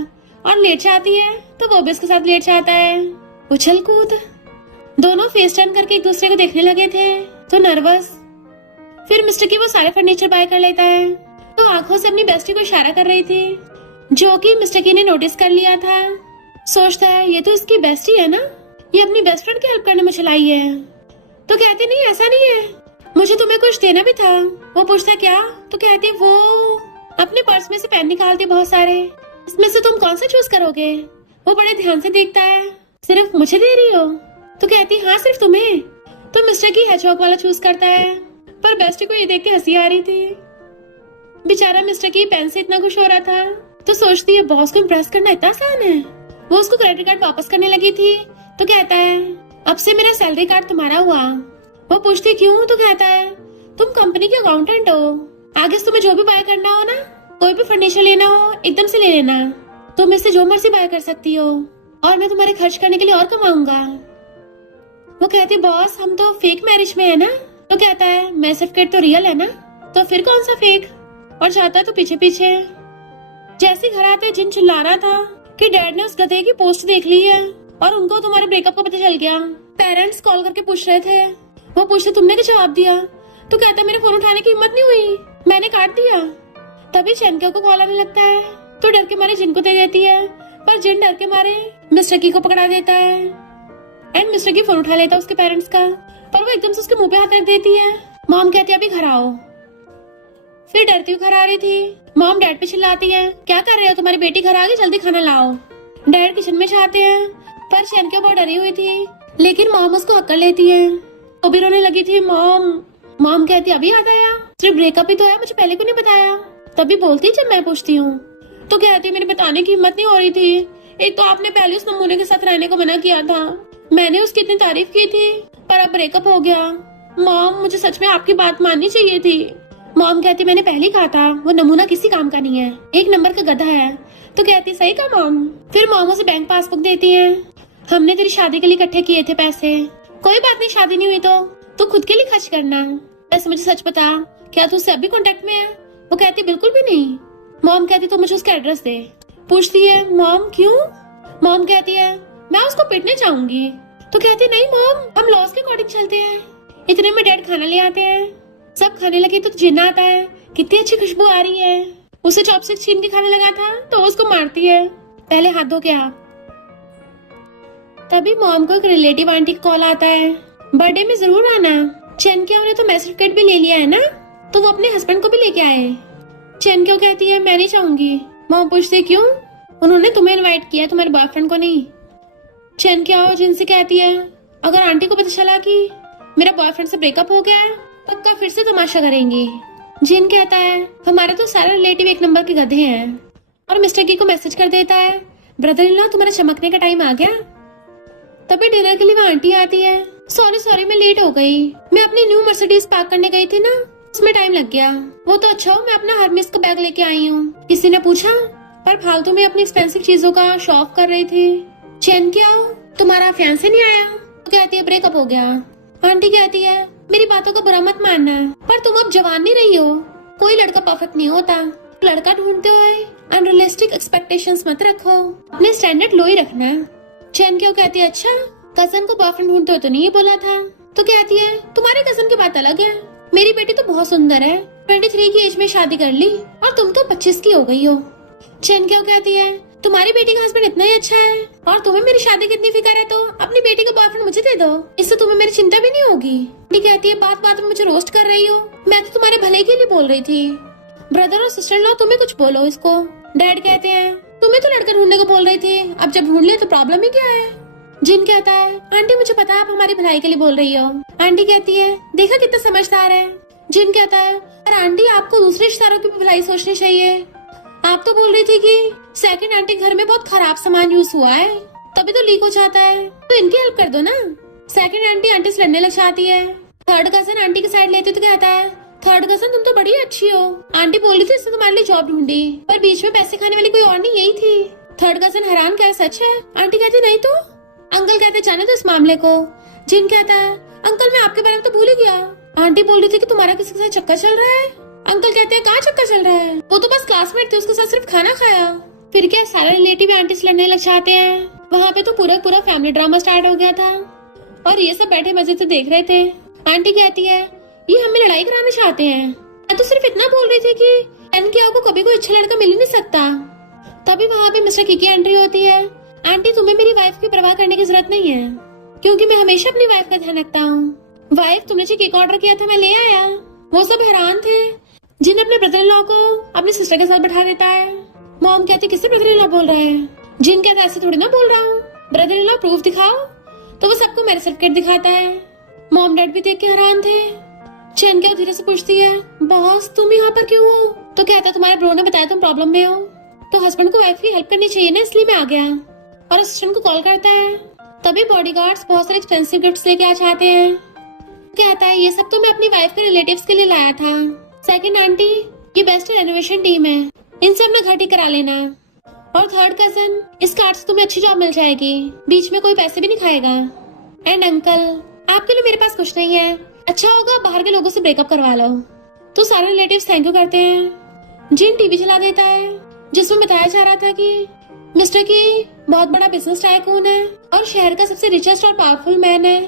और लेट जाती है तो वो भी इसके साथ लेट जाता है। उछल कूद। दोनों फेस टर्न करके एक दूसरे को देखने लगे थे तो नर्वस। फिर मिस्टर की वो सारे फर्नीचर बाय कर लेता है तो आंखों से अपनी बेस्टी को इशारा कर रही थी जो कि मिस्टर की ने नोटिस कर लिया था। सोचता है ये तो इसकी बेस्टी है ना, ये अपनी बेस्ट फ्रेंड की हेल्प करने में चलाई है। तो कहती नहीं ऐसा नहीं है, मुझे तुम्हें कुछ देना भी था। वो पूछता क्या, तो कहती वो अपने पर्स में से पेन निकालती बहुत सारे, इसमें से तुम कौन सा चूज करोगे। वो बड़े ध्यान से देखता है सिर्फ मुझे दे रही हो। तो कहती हाँ सिर्फ तुम्हें। तो मिस्टर की हैचहॉग वाला चूज करता है पर बेस्टी को ये देख के हंसी आ रही थी। बेचारा मिस्टर की पेन से इतना खुश हो रहा था तो सोचती है बॉस को इम्प्रेस करना इतना आसान है। वो उसको क्रेडिट कार्ड वापस करने लगी थी तो कहता है अब से मेरा सैलरी कार्ड तुम्हारा हुआ। वो पूछती क्यों, तो कहता है तुम कंपनी के अकाउंटेंट हो, आगे से तुम्हें जो भी बाय करना हो ना, कोई भी फर्नीचर लेना हो एकदम से ले लेना, तुम इससे जो मर्जी बाय कर सकती हो और मैं तुम्हारे खर्च करने के लिए और कमाऊंगा। वो कहती बॉस हम तो फेक मैरिज में है ना। तो कहता है मैं सर्टिफिकेट तो रियल है ना, तो फिर कौन सा फेक। और जाता है तो पीछे पीछे। जैसे घर आते जिन चिल्ला रहा था कि डैड ने उस गधे की पोस्ट देख ली है और उनको तुम्हारे ब्रेकअप का पता चल गया। पेरेंट्स कॉल करके पूछ रहे थे, वो पूछते तुमने क्या जवाब दिया। तो कहता मेरे फोन उठाने की हिम्मत नहीं हुई, मैंने काट दिया। तभी चैनकिया को कॉल आने लगता है तो डर के मारे जिन को दे देती है पर जिन डर के मारे मिस्टर की को पकड़ा देता है एंड मिस्टर की फोन उठा लेता है उसके पेरेंट्स का, पर वो एकदम से उसके मुंह पे हाथ रख देती है। मॉम कहती है अभी घर आओ। फिर डरती हुई घर आ रही थी। मॉम डैड पे चिल्लाती है क्या कर रहे हो, तुम्हारी बेटी घर आ गई, जल्दी खाना लाओ। डैड किचन में जाते हैं पर चैनकिया बहुत डरी हुई थी लेकिन मॉम उसको हक्कर लेती है। वो भी रोने लगी थी। मॉम कहती अभी याद आया, सिर्फ ब्रेकअप ही तो है, मुझे पहले क्यों नहीं बताया। तभी बोलती जब मैं पूछती हूँ। तो कहती मेरे बताने की हिम्मत नहीं हो रही थी, एक तो आपने पहले उस नमूने के साथ रहने को मना किया था, मैंने उसकी इतनी तारीफ की थी पर अब ब्रेकअप हो गया। मॉम मुझे सच में आपकी बात माननी चाहिए थी, मॉम कहती मैंने पहले ही कहा था वो नमूना किसी काम का नहीं है, एक नंबर का गधा है। तो कहती सही कहा मॉम। फिर मॉम उसे बैंक पासबुक देती है। हमने तेरी शादी के लिए इकट्ठे किए थे पैसे, कोई बात नहीं शादी नहीं हुई तो खुद के लिए खर्च करना। वैसे मुझे सच बता, क्या तू उससे अभी कांटेक्ट में है? वो कहती बिल्कुल भी नहीं। मॉम कहती तो मुझे उसका एड्रेस दे। पूछती है मॉम क्यों? मॉम कहती है मैं उसको पीटने चाहूंगी। तो कहती नहीं मॉम, हम लॉस के अकॉर्डिंग चलते हैं। इतने में डैड खाना ले आते हैं, सब खाने लगे तो जिन्ना आता है, कितनी अच्छी खुशबू आ रही है। उसे चॉपस्टिक छीन के खाने लगा था तो उसको मारती है, पहले हाथ धो के आ। तभी मॉम को एक रिलेटिव आंटी का कॉल आता है, बर्थडे में जरूर आना। चेनकियो ने तो मैरिज सर्टिफिकेट भी ले लिया है ना, तो वो अपने हस्बैंड को भी लेके आए। चेनकियो कहती है मैं नहीं चाहूंगी। मॉम पूछती क्यों? उन्होंने तुम्हें इनवाइट किया, तुम्हारे बॉयफ्रेंड को नहीं। चेनकियो जिनसे कहती है अगर आंटी को पता चला कि मेरा बॉयफ्रेंड से ब्रेकअप हो गया है, पक्का फिर से तमाशा करेंगी। जिन कहता है हमारे तो सारे रिलेटिव एक नंबर के गधे हैं, और मिस्टर की को मैसेज कर देता है ब्रदर इन लॉ तुम्हारा चमकने का टाइम आ गया। तभी डिनर के लिए वहाँ आंटी आती है। सॉरी मैं लेट हो गई, मैं अपनी न्यू मर्सिडीज पार्क करने गई थी ना, उसमें टाइम लग गया। वो तो अच्छा हो मैं अपना हरमिस का बैग लेके आई हूँ। किसी ने पूछा, पर फालतू में अपनी एक्सपेंसिव चीजों का शो ऑफ कर रही थी। चैन क्या तुम्हारा फियांसे नहीं आया? तो कहती है ब्रेकअप हो गया। आंटी कहती है मेरी बातों का बुरा मत मानना, पर तुम अब जवान नहीं रही हो, कोई लड़का परफेक्ट नहीं होता। लड़का ढूंढते हुए अनरियलिस्टिक एक्सपेक्टेशंस मत रखो, अपने स्टैंडर्ड लो ही रखना। चैन क्यों कहती है अच्छा कजन को बॉयफ्रेंड ढूंढते हो तो नहीं बोला था। तो कहती है तुम्हारे कजन की बात अलग है, मेरी बेटी तो बहुत सुंदर है, 23 की एज में शादी कर ली और तुम तो 25 की हो गई हो। चैन क्यों कहती है तुम्हारी बेटी का हस्बैंड इतना ही अच्छा है और तुम्हें मेरी शादी की इतनी फिक्र है, तो अपनी बेटी का बॉयफ्रेंड मुझे दे दो, इससे तुम्हें मेरी चिंता भी नहीं होगी। कहती है बात बात में मुझे रोस्ट कर रही हो, मैं तो तुम्हारे भले के लिए बोल रही थी। ब्रदर और सिस्टर लॉ तुम्हें कुछ बोलो इसको। डैड कहते हैं तुम्हें तो लड़का ढूंढने को बोल रही थी, अब जब ढूंढ लिया तो प्रॉब्लम ही क्या है। जिन कहता है आंटी मुझे पता है आप हमारी भलाई के लिए बोल रही हो। आंटी कहती है देखा कितना समझदार है। जिन कहता है पर आंटी आपको दूसरे रिश्तेदारों की भी भलाई सोचनी चाहिए, आप तो बोल रही थी कि सेकंड आंटी घर में बहुत खराब सामान यूज हुआ है तभी तो लीक हो जाता है, तो इनकी हेल्प कर दो ना। सेकंड आंटी से लड़ने लग जाती है। थर्ड कजन आंटी की साइड लेते तो कहता है थर्ड कजन तुम तो बड़ी अच्छी हो, आंटी बोल रही थी इसने तुम्हारे लिए जॉब ढूंढी, पर बीच में पैसे खाने वाली कोई और नहीं यही थी। थर्ड कजन हैरान क्या सच है? आंटी कहती नहीं तो। अंकल कहते जाने दो इस मामले को। जिन कहता है अंकल मैं आपके बारे में तो भूल ही गया, आंटी बोल रही थी कि तुम्हारा किसी के साथ चक्कर चल रहा है। अंकल कहते हैं कहाँ चक्कर चल रहा है, वो तो बस क्लासमेट थे, उसके साथ सिर्फ खाना खाया। फिर क्या सारे रिलेटिव आंटी से लड़ने लग जाते हैं। वहाँ पे तो पूरा फैमिली ड्रामा स्टार्ट हो गया था और ये सब बैठे मजे से देख रहे थे। आंटी कहती है ये हमें लड़ाई कराना चाहते हैं, मैं तो सिर्फ इतना बोल रही थी कि एनके को कभी कोई अच्छा लड़का मिल ही नहीं सकता। तभी वहाँ पे मिस्टर की एंट्री होती है। आंटी तुम्हें मेरी वाइफ की परवाह करने की जरूरत नहीं है, क्योंकि मैं हमेशा अपनी वाइफ का ध्यान रखता हूँ। वाइफ तुमने जो केक ऑर्डर किया था मैं ले आया। वो सब हैरान थे। जिन अपने ब्रदर इन लॉ को अपनी सिस्टर के साथ बैठा देता है। मॉम कहती किससे ब्रदर इन लॉ बोल रहा है? जिन कहता ऐसे थोड़ी ना बोल रहा हूँ, ब्रदर इन लॉ प्रूफ दिखाओ। तो वो सबको मैरिज सर्टिफिकेट दिखाता है। मॉम डैड भी देख के हैरान थे। चैन क्या धीरे से पूछती है बॉस तुम यहाँ पर क्यों हो? तो कहता तुम्हारे ब्रो ने बताया तुम प्रॉब्लम में हो, तो हस्बैंड को वाइफ की हेल्प करनी चाहिए ना, इसलिए मैं आ गया। और असिस्टेंट को कॉल करता है। तभी बॉडीगार्ड्स बहुत सारे एक्सपेंसिव गिफ्ट्स लेके आ जाते हैं। कहता है ये सब तो मैं अपनी वाइफ के रिलेटिव्स के लिए लाया था। सेकंड आंटी ये बेस्ट रेनोवेशन टीम है, इनसे अपना घर ठीक करा लेना। और थर्ड कजन इस कार्ड से तुम्हें अच्छी जॉब मिल जाएगी, बीच में कोई पैसे भी नहीं खाएगा। एंड अंकल आपके लिए मेरे पास कुछ नहीं है, अच्छा होगा बाहर के लोगों से ब्रेकअप करवा लो। तो सारे रिलेटिव्स थैंक यू करते हैं। जिन टीवी चला देता है जिसमें बताया जा रहा था कि मिस्टर की बहुत बड़ा बिजनेस टाइकून है और शहर का सबसे रिचेस्ट और पावरफुल मैन है।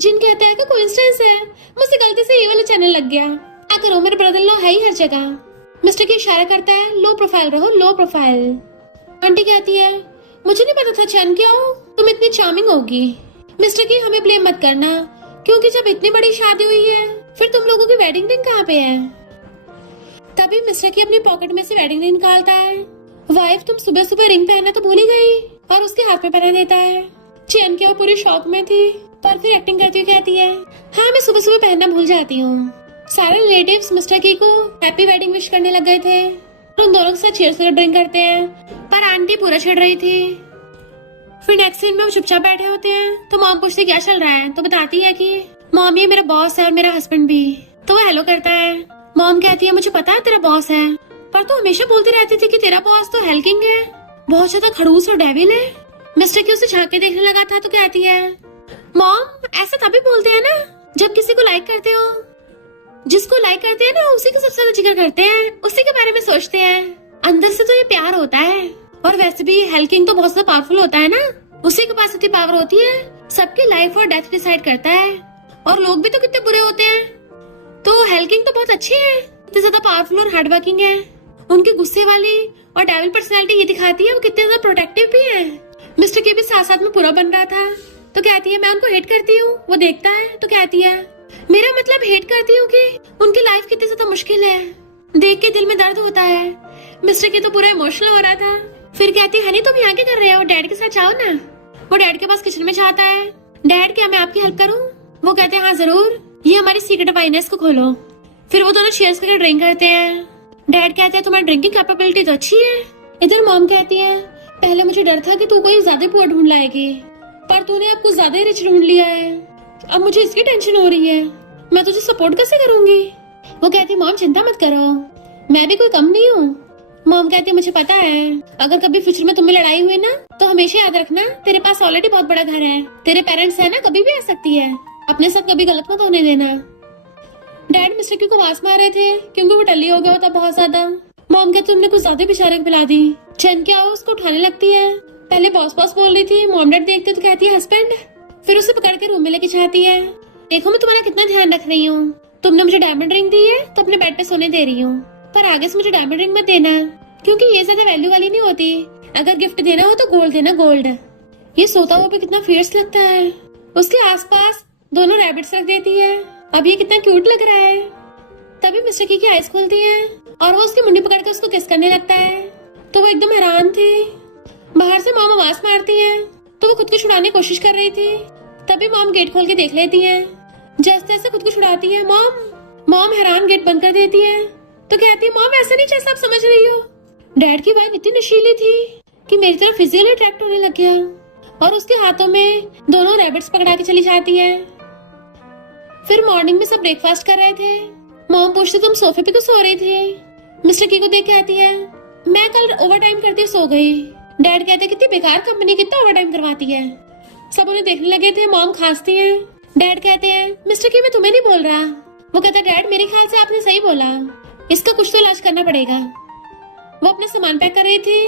जिन कहता है कि कोइंसिडेंस है, मुझसे गलती से ये वाला चैनल लग गया, क्या करो मेरे ब्रदर इन लॉ है ही हर जगह। मिस्टर की इशारा करता है लो प्रोफाइल रहो, लो प्रोफाइल। आंटी कहती है मुझे नहीं पता था चैन क्या हो, तुम इतनी चार्मिंग होगी। मिस्टर की हमें ब्लेम मत करना, क्योंकि जब इतनी बड़ी शादी हुई है फिर तुम लोगों की वेडिंग रिंग कहाँ पे है? तभी मिस्टर की अपनी पॉकेट में से वेडिंग रिंग निकालता है। वाइफ तुम सुबह सुबह रिंग पहनना तो भूल ही गई, और उसके हाथ में पहना देता है। चैन क्या पूरी शॉक में थी, पर फिर एक्टिंग करती हुई कहती है हाँ मैं सुबह सुबह पहनना भूल जाती हूँ। सारे रिलेटिव्स मिस्टर की को हैप्पी वेडिंग विश करने लग गए थे। उन दोनों के साथ चीयर्स करके ड्रिंक करते हैं, पर आंटी पूरा छिड़ रही थी। फिर नेक्स्ट सीन में वो चुपचाप बैठे होते हैं। तो मॉम पूछती क्या चल रहा है, तो बताती है कि मॉम ये मेरा बॉस है और मेरा हस्बैंड भी। तो वो हेलो करता है। मॉम कहती है मुझे पता है तेरा बॉस है, पर तू हमेशा बोलती रहती थी कि तेरा बॉस तो हेल्किंग है, बहुत ज्यादा खड़ूस और डेविल है। मिस्टर क्यू से झांक के देखने लगा था तो कहती है मॉम ऐसा तभी बोलते हैं ना जब किसी को लाइक करते हो, जिसको लाइक करते हैं ना उसी को सबसे ज्यादा जिक्र करते हैं, उसी के बारे में सोचते हैं, अंदर से तो ये प्यार होता है। और वैसे भी हेल्किंग तो बहुत ज्यादा पावरफुल होता है ना, उसी के पास इतनी पावर होती है, सबकी लाइफ और डेथ डिसाइड करता है। और लोग भी तो कितने बुरे होते हैं, तो हेल्किंग तो बहुत अच्छी है, इतनी ज्यादा पावरफुल और हार्ड वर्किंग है। उनकी गुस्से वाली और डेविल पर्सनालिटी ये दिखाती है वो कितने ज्यादा प्रोटेक्टिव भी है। मिस्टर के भी साथ साथ में पूरा बन रहा था तो कहती है मैं उनको हेट करती हूँ। वो देखता है तो कहती है मेरा मतलब हेट करती हूँ कि उनकी लाइफ कितनी ज्यादा मुश्किल है, देख के दिल में दर्द होता है। मिस्टर की तो पूरा इमोशनल हो रहा था। फिर कहती है हनी तुम यहाँ क्या कर रहे हो, डैड के साथ जाओ ना। वो डैड के पास किचन में जाता है। डैड क्या मैं आपकी हेल्प करूँ? वो कहते हैं हाँ जरूर, ये हमारी सीक्रेट वाइन है, इसको खोलो। फिर वो दोनों शेयर्स करके ड्रिंक करते हैं। डैड कहते हैं तुम्हारी ड्रिंकिंग कैपेबिलिटी तो अच्छी है। इधर मॉम कहती है पहले मुझे डर था कि तू कोई ज्यादा पुअर ढूंढ लाएगी, पर तूने अब कुछ ज्यादा ही रिच ढूंढ लिया है, अब मुझे इसकी टेंशन हो रही है, मैं तुझे सपोर्ट कैसे करूंगी। वो कहती मॉम चिंता मत करो, मैं भी कोई कम नहीं हूँ। मॉम कहती मुझे पता है, अगर कभी फ्यूचर में तुम्हें लड़ाई हुई ना तो हमेशा याद रखना तेरे पास ऑलरेडी बहुत बड़ा घर है, तेरे पेरेंट्स है ना, कभी भी आ सकती है, अपने साथ कभी गलत मत होने देना। डैड मिस्टर क्यू को आवाज मार रहे थे क्योंकि वो टल्ली हो गया होता बहुत ज्यादा। मॉम कहती तुमने कुछ ज्यादा बेचारे को पिला दी। चैन क्या हो उसको उठाने लगती है, पहले बॉस बॉस बोल रही थी, मॉम डैड देखते तो कहती है हस्बैंड। फिर उसे पकड़ के रूम में लेके जाती है। देखो मैं तुम्हारा कितना ध्यान रख रही हूँ, तुमने मुझे डायमंड रिंग दी है तो अपने बेड पे सोने दे रही हूँ, पर आगे से मुझे डायमंड रिंग मत देना क्योंकि ये ज्यादा वैल्यू वाली नहीं होती, अगर गिफ्ट देना हो तो गोल्ड देना, गोल्ड। ये सोता हुआ भी कितना फियर्स लगता है। उसके आसपास दोनों रैबिट्स रख देती है। अब ये कितना क्यूट लग रहा है। तभी मिस्टर की आइज खुलती है और वो उसकी मुंडी पकड़ के उसको किस करने लगता है, तो वो एकदम हैरान थी। बाहर से मॉम आवाज मारती है तो वो खुद को छुड़ाने की कोशिश कर रही थी। तभी मॉम गेट खोल के देख लेती है, जैसे तैसे खुद को छुड़ाती है। मॉम हैरान गेट बंद कर देती है तो कहती है मॉम ऐसा नहीं जैसा आप समझ रही हो। डैड की वाइफ इतनी नशीली थी कि मेरी तरफ फिजिकली अट्रैक्ट होने लग गया और उसके हाथों में दोनों रैबिट्स पकड़ा के चली जाती है। फिर मॉर्निंग में सब ब्रेकफास्ट कर रहे थे। मॉम पूछती तुम सोफे पे तो सो रही थी। मिस्टर की को देख के आती है मैं कल ओवर टाइम करती सो गई। डैड कहते कितनी बेकार कंपनी कितना ओवर टाइम करवाती है। सब उन्हें देखने लगे थे। मॉम खांसती है। डैड कहते हैं मिस्टर की मैं तुम्हें नहीं बोल रहा। वो कहता डैड मेरे ख्याल से आपने सही बोला, इसका कुछ तो इलाज करना पड़ेगा। वो अपना सामान पैक कर रही थी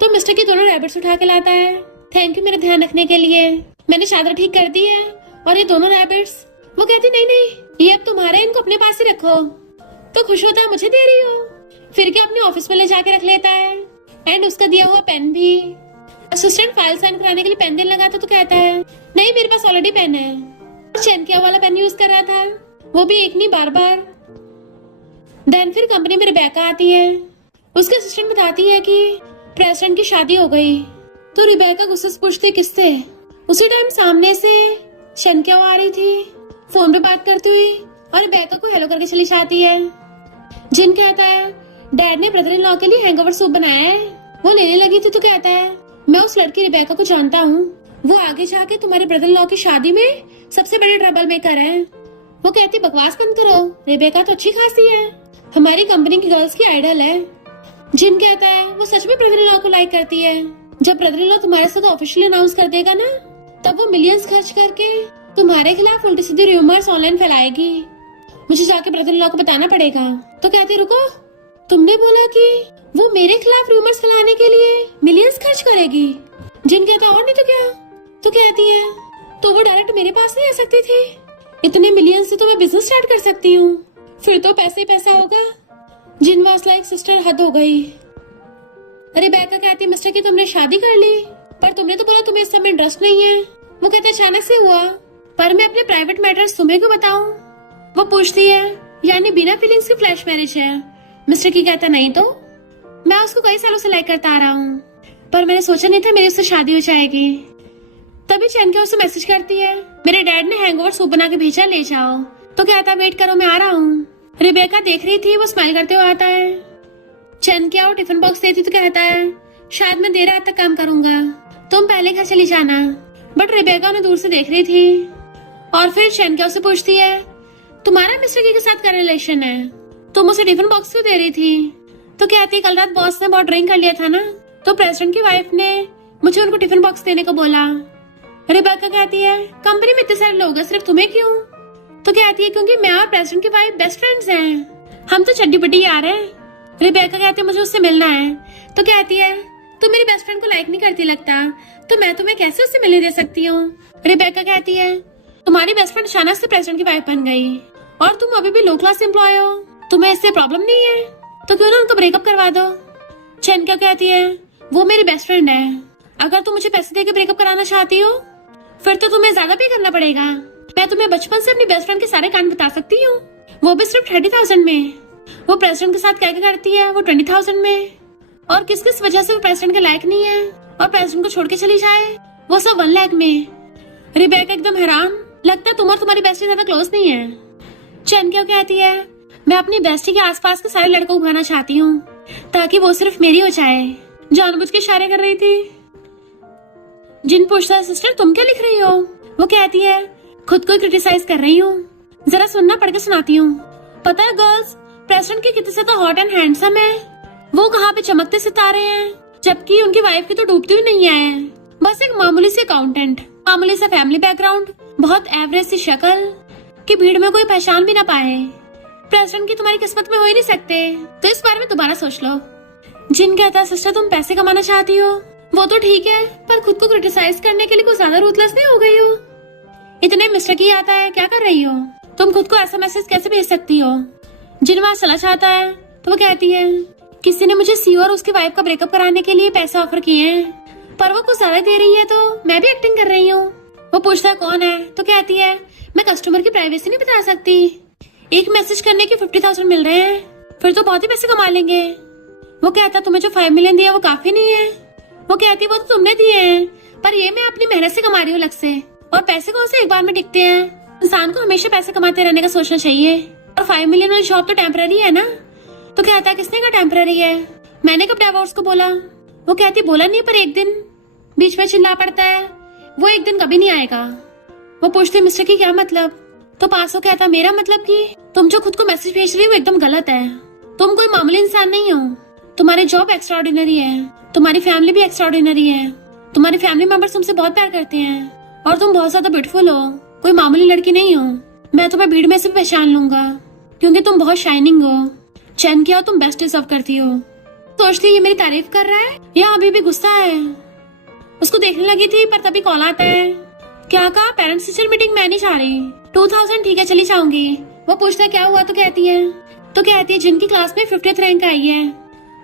तो मिस्टर की दोनों रैबिट्स उठा के लाता है। थैंक यू मेरा ध्यान रखने के लिए, मैंने चादर ठीक कर दी है। और ये दोनों रैबिट्स, वो कहती नहीं ये अब तुम्हारे, इनको अपने पास ही रखो। तो खुश होता है मुझे दे रही हो, फिर क्या अपने ऑफिस में ले जाके रख लेता है। एंड उसका दिया हुआ पेन भी। असिस्टेंट फाइल साइन कराने के लिए पेन देने लगा था तो कहता है नहीं मेरे पास ऑलरेडी पेन है। चैन किया वाला पेन यूज कर रहा था, वो भी एक नहीं बार बार। देन फिर कंपनी में रिबेका आती है। उसके असिस्टेंट बताती है कि प्रेसिडेंट की शादी हो गई। तो रिबेका गुस्से से पूछती किससे। उसी टाइम सामने से शनकिया आ रही थी फोन पे बात करती हुई और रिबेका को हेलो करके चली जाती है। जिन कहता है डैड ने ब्रदर इन लॉ के लिए हैंगओवर सूप बनाया है। वो लेने लगी थी तो कहता है मैं उस लड़की रिबेका को जानता हूँ, वो आगे जाके तुम्हारे ब्रदर इन लॉ की शादी में सबसे बड़े ट्रबल मेकर है। वो कहती बकवास बंद करो, रिबेका तो अच्छी खासी है, हमारी कंपनी की गर्ल्स की आइडल है। जिन कहता है वो सच में ब्रदर इन लॉ को लाइक करती है। जब ब्रदर इन लॉ तुम्हारे साथ ऑफिशियली अनाउंस कर देगा ना, तब वो मिलियंस खर्च करके तुम्हारे खिलाफ उल्टी सीधी रूमर्स ऑनलाइन फैलाएगी। मुझे जाके ब्रदर इन लॉ को बताना पड़ेगा। तो कहती रुको, तुमने बोला कि वो मेरे खिलाफ रूमर्स फैलाने के लिए मिलियंस खर्च करेगी। जिन कहता और नहीं तो क्या। तो कहती है तो वो डायरेक्ट मेरे पास नहीं आ सकती थी, इतने मिलियंस से तो मैं बिजनेस स्टार्ट कर सकती हूँ, फिर तो पैसे ही पैसा होगा। जिन वाज लाइक सिस्टर हद हो गई। रिबेका कहती मिस्टर की तुमने शादी कर ली, पर तुमने तो बोला तुम्हें इस समय इंटरेस्ट नहीं है। वो कहते अचानक से हुआ, पर मैं अपने प्राइवेट मैटर्स तुम्हें क्यों बताऊं। वो पूछती है यानी बिना फीलिंग्स की फ्लैश मैरिज है। मिस्टर की कहता नहीं तो मैं उसको कई सालों से लाइक करता आ रहा हूँ, पर मैंने सोचा नहीं था मेरी उससे शादी हो जाएगी। तभी चैनकिया उसे मैसेज करती है मेरे डैड ने हैंगओवर सूप बना के भेजा, ले जाओ। तो कहता वेट करो मैं आ रहा हूँ। रिबेका देख रही थी, वो स्माइल करते हुए आता है। चैनकिया और टिफिन बॉक्स देती तो कहता है शायद मैं देर रात तक काम करूंगा, तुम पहले घर चली जाना। बट रिबेका उन्हें दूर से देख रही थी। और फिर चैनकिया उसे पूछती है तुम्हारा मिस्टर की के साथ क्या रिलेशन है। तुम उसे टिफिन बॉक्स क्यों दे रही थी? तो कहती कल रात बॉस ने बहुत ड्रिंक कर लिया था ना, तो प्रेसिडेंट की वाइफ ने मुझे उनको टिफिन बॉक्स देने को बोला। रिबेका कहती है कंपनी में इतने सारे लोग हैं, सिर्फ तुम्हें क्यों? तो कहती है क्योंकि मैं और प्रेसिडेंट की वाइफ बेस्ट फ्रेंड्स हैं, हम तो चड्डी बड्डी यार हैं। रिबेका कहती है मुझे उससे मिलना है। तो कहती है तुम मेरी बेस्ट फ्रेंड को लाइक नहीं करती लगता, तो मैं तुम्हें कैसे उससे मिलने दे सकती हूँ? रिबेका कहती है तुम्हारी बेस्ट फ्रेंड अचानक से प्रेसिडेंट की वाइफ बन गई और तुम अभी भी लो क्लास एम्प्लॉय हो, तुम्हें इससे प्रॉब्लम नहीं है, तो क्यों ना उनको ब्रेकअप करवा दो। चैन क्या कहती है वो मेरी बेस्ट फ्रेंड है, अगर तुम मुझे पैसे देके ब्रेकअप कराना चाहती हो फिर तो तुम्हें ज्यादा पे करना पड़ेगा। मैं तुम्हें बचपन से अपनी बेस्ट फ्रेंड के सारे कांड बता सकती हूँ, वो भी सिर्फ 30,000 में। वो प्रेसिडेंट के साथ क्या क्या करती है वो 20,000 में, और किस किस वजह से वो प्रेसिडेंट के लायक नहीं है और प्रेसिडेंट को छोड़ के चली जाए वो सब 1 लाख में। रिबेका एकदम हैरान, लगता है तुम और तुम्हारी बेस्टी ज्यादा क्लोज नहीं है। चैन क्या कहती है मैं अपनी बेस्टी के आसपास के सारे लड़कों को उठाना चाहती हूँ ताकि वो सिर्फ मेरी हो जाए। जानबूझ के इशारे कर रही थी। जिन पूछता है सिस्टर तुम क्या लिख रही हो? वो कहती है खुद को क्रिटिसाइज कर रही हूँ, जरा सुनना, पढ़ के सुनाती हूँ। पता है गर्ल्स, प्रेसिडेंट की कितने ज्यादा हॉट एंड हैंडसम है, वो कहाँ पे चमकते सितारे हैं, जबकि उनकी वाइफ की तो डूबती हुई नहीं है। बस एक मामूली सी अकाउंटेंट, मामूली सा फैमिली बैकग्राउंड, बहुत एवरेज सी शक्ल कि भीड़ में कोई पहचान भी ना पाए। प्रेसिडेंट की तुम्हारी किस्मत में हो ही नहीं सकते, तो इस बारे में दोबारा सोच लो। जिन कहता है सिस्टर तुम पैसे कमाना चाहती हो, वो तो ठीक है, पर खुद को क्रिटिसाइज करने के लिए कुछ ज्यादा रूथलेस नहीं हो गई हो? इतने मिस्टेक ही आता है, क्या कर रही हो तुम? खुद को ऐसा मैसेज कैसे भेज सकती हो? जिन वहां चला चाहता है तो वो कहती है किसी ने मुझे सी और उसकी वाइफ का ब्रेकअप कराने के लिए पैसे ऑफर किए हैं, पर वो कुछ ज्यादा दे रही है तो मैं भी एक्टिंग कर रही हूँ। वो पूछता है कौन है, तो कहती है मैं कस्टमर की प्राइवेसी नहीं बता सकती, एक मैसेज करने के 50,000 मिल रहे हैं, फिर तो बहुत ही पैसे कमा लेंगे। वो कहता तुम्हें जो 5 मिलियन दिया वो काफी नहीं है। वो कहती वो तो तुमने दिए हैं, पर ये मैं अपनी मेहनत से कमा रही हूँ अलग से, और पैसे कौन से एक बार में टिकते हैं, इंसान को हमेशा पैसे कमाते रहने का सोचना चाहिए। और 5 मिलियन वाली जॉब तो टेम्पररी है ना। तो कहता है किसने कहा टेम्पररी है, मैंने कब डिवोर्स को बोला? वो कहती बोला नहीं, पर एक दिन बीच में चिल्ला पड़ता है, वो एक दिन कभी नहीं आएगा। वो पूछते मिस्टर की क्या मतलब? तो पासो कहता मेरा मतलब कि तुम जो खुद को मैसेज भेज रही हो वो एकदम गलत है, तुम कोई मामूली इंसान नहीं हो, तुम्हारी जॉब एक्स्ट्राऑर्डिनरी है, तुम्हारी फैमिली भी एक्स्ट्राऑर्डिनरी है, तुम्हारी फैमिली मेंबर्स तुमसे बहुत प्यार करते हैं, और तुम बहुत ज्यादा ब्यूटीफुल हो, कोई मामूली लड़की नहीं हो। मैं तुम्हें भीड़ में से भी पहचान लूंगा क्योंकि तुम बहुत शाइनिंग हो। चैन किया तुम बेस्ट डिजर्व करती हो। सोचती ये मेरी तारीफ कर रहा है या अभी भी गुस्सा है? उसको देखने लगी थी पर तभी कॉल आता है। क्या कहा? पेरेंट्स टीचर मीटिंग मैं नहीं जा रही। 2000 ठीक है चली जाऊंगी। वो पूछता क्या हुआ? तो कहती है जिनकी क्लास में 50th रैंक आई है।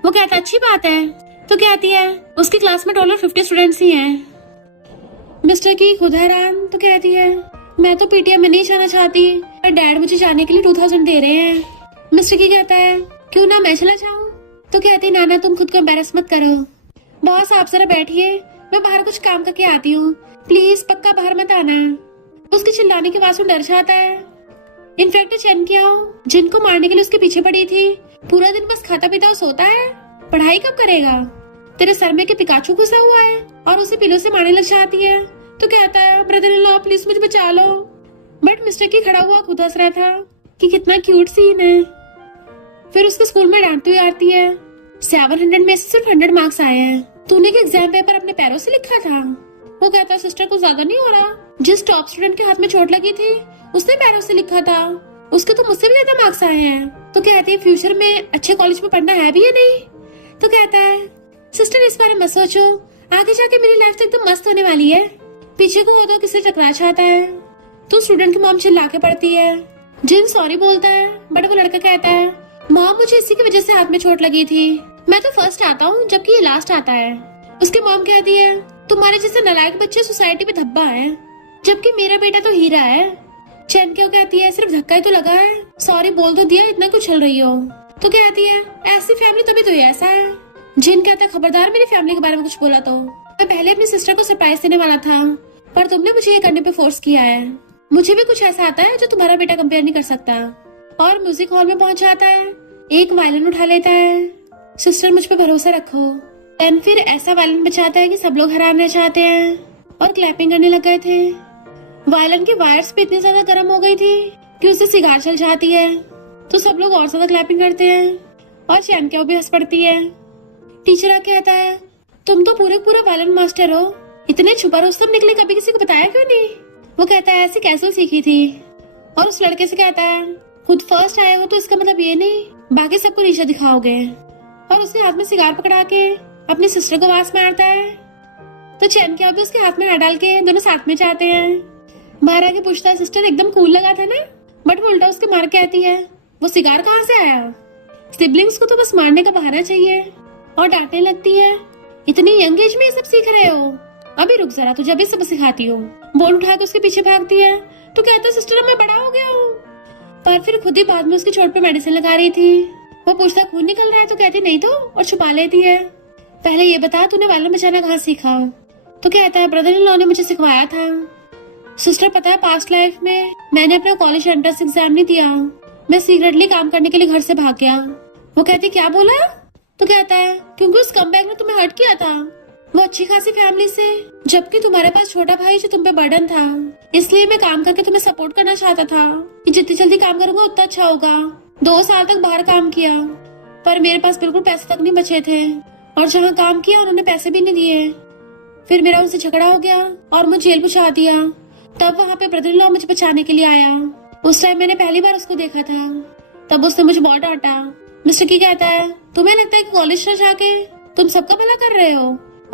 वो कहता अच्छी बात है। तो कहती है उसकी क्लास में टोटल 50 स्टूडेंट्स ही हैं। मिस्टर की खुद हैरान। तो कहती है मैं तो पीटीएम में नहीं जाना चाहती, पर डैड मुझे जाने के लिए 2000 दे रहे हैं। मिस्टर की कहता है क्यों ना मैं चला जाऊं? तो कहती है नाना तुम खुद को एम्बैरस मत करो। बॉस आप जरा बैठिए, मैं बाहर कुछ काम करके आती हूँ, प्लीज पक्का बाहर मत आना। उसके चिल्लाने की आवाज सुन डर जाता है। इनफैक्ट चैन किया जिनको मारने के लिए उसके पीछे पड़ी थी, पूरा दिन बस खाता पीता और सोता है, पढ़ाई कब करेगा? तेरे सर में के पिकाचू घुसा हुआ है और उसे पिलो से मारने लग जाती है। तो कहता है ब्रदर इन लॉ प्लीज मुझे बचा लो। बट मिस्टर की खड़ा हुआ खुद हंस रहा था कि कितना क्यूट सीन है। फिर उसके स्कूल में डांटती हुई आती है 700 में से सिर्फ 100 मार्क्स आए हैं, तूने क्या एग्जाम पेपर अपने पैरों से लिखा था? वो कहता सिस्टर को ज्यादा नहीं हो रहा, जिस टॉप स्टूडेंट के हाथ में चोट लगी थी उसने पैरों से लिखा था, उसके तो मुझसे भी ज्यादा मार्क्स आए हैं। तो कहती है फ्यूचर में अच्छे कॉलेज में पढ़ना है भी या नहीं? तो कहता है सिस्टर इस बारे में मत सोचो, आगे जाके मेरी लाइफ तो एकदम मस्त होने वाली है। पीछे को हो तो किसी टकरा चाहता है। तो स्टूडेंट की मॉम चिल्ला के पड़ती है। जिन सॉरी बोलता है बट वो लड़का कहता है मॉम मुझे इसी की वजह से हाथ में चोट लगी थी, मैं तो फर्स्ट आता हूँ जबकि ये लास्ट आता है। उसकी मॉम कहती है तुम्हारे जैसे नालायक बच्चे सोसाइटी में धब्बा है, जबकि मेरा बेटा तो हीरा है। चैन क्यों कहती है सिर्फ धक्का ही तो लगा है, सॉरी बोल तो दिया, इतना क्यों चल रही हो? तो कहती है ऐसी फैमिली तभी तो ये ऐसा है। जिन कहता है खबरदार मेरी फैमिली के बारे में कुछ बोला तो। मैं पहले अपनी सिस्टर को सरप्राइज देने वाला था, पर तुमने मुझे ये करने पे फोर्स किया है। मुझे भी कुछ ऐसा आता है जो तुम्हारा बेटा कंपेयर नहीं कर सकता। और म्यूजिक हॉल में पहुंच जाता है, एक वायलिन उठा लेता है। सिस्टर मुझ पे भरोसा रखो। एंड फिर ऐसा वायलिन बजाता है कि सब लोग हैरान रह जाते हैं और क्लैपिंग करने लग गए थे। वायलिन की वायर्स पे इतनी ज्यादा गर्म हो गई थी कि उसे सिगार चल जाती है। तो सब लोग और ज्यादा क्लैपिंग करते हैं और चैनक्यो भी हंस पड़ती है। टीचर आके कहता है, तुम तो पूरे पूरा वायलिन मास्टर हो, इतने छुपा रुस्तम निकले, कभी किसी को बताया क्यों नहीं? वो कहता है ऐसी कैसे सीखी थी। और उस लड़के से कहता है, खुद फर्स्ट आए हो तो इसका मतलब ये नहीं बाकी सबको नीचे दिखाओगे। और उसके हाथ में सिगार पकड़ा के अपनी सिस्टर को आवाज मारता है। तो चैनक्यो भी उसके हाथ में हाथ डाल के दोनों साथ में जाते हैं। बाहर आके पूछता है, सिस्टर एकदम कूल लगा था ना? बट वो उल्टा उसके मार के आती है, वो सिगार कहाँ से आया? सिबलिंग्स को तो बस मारने का बहाना चाहिए। और डांटने लगती है, इतनी यंग एज में ये सब सीख रहे हो? अभी रुक जरा, तुझे अभी सब सिखाती हूँ। बोल उठा के उसके पीछे भागती है। तो कहता है, सिस्टर मैं बड़ा हो गया हूँ। पर फिर खुद ही बाद में उसकी चोट पे मेडिसिन लगा रही थी। वो पूछता खून निकल रहा है? तो कहती नहीं तो, और छुपा लेती है। पहले ये बता तूने वायलिन बजाना कहाँ सीखा? तो कहता है, ब्रदर इन लॉ ने मुझे सिखवाया था। सिस्टर पता है पास्ट लाइफ में मैंने अपना कॉलेज एंट्रेंस एग्जाम नहीं दिया, मैं सीक्रेटली काम करने के लिए घर से भाग गया। वो कहती क्या बोला? तो कहता है क्योंकि उस कमबैक ने तुम्हें हर्ट किया था, वो अच्छी खासी फैमिली से, जबकि तुम्हारे पास छोटा भाई जो तुम पे बर्डन था। इसलिए मैं काम करके तुम्हें सपोर्ट करना चाहता था कि जितनी जल्दी काम करूंगा उतना अच्छा होगा। 2 साल तक बाहर काम किया पर मेरे पास बिल्कुल पैसे तक नहीं बचे थे, और जहाँ काम किया उन्होंने पैसे भी नहीं दिए। फिर मेरा उनसे झगड़ा हो गया और मुझे जेल पहुंचा दिया। तब वहाँ पे ब्रदर इन लॉ मुझे बचाने के लिए आया। उस टाइम मैंने पहली बार उसको देखा था, तब उसने मुझे बहुत डांटा। मिस्टर की कहता है, तुम्हें लगता है कि कॉलेज में जाके तुम सबका भला कर रहे हो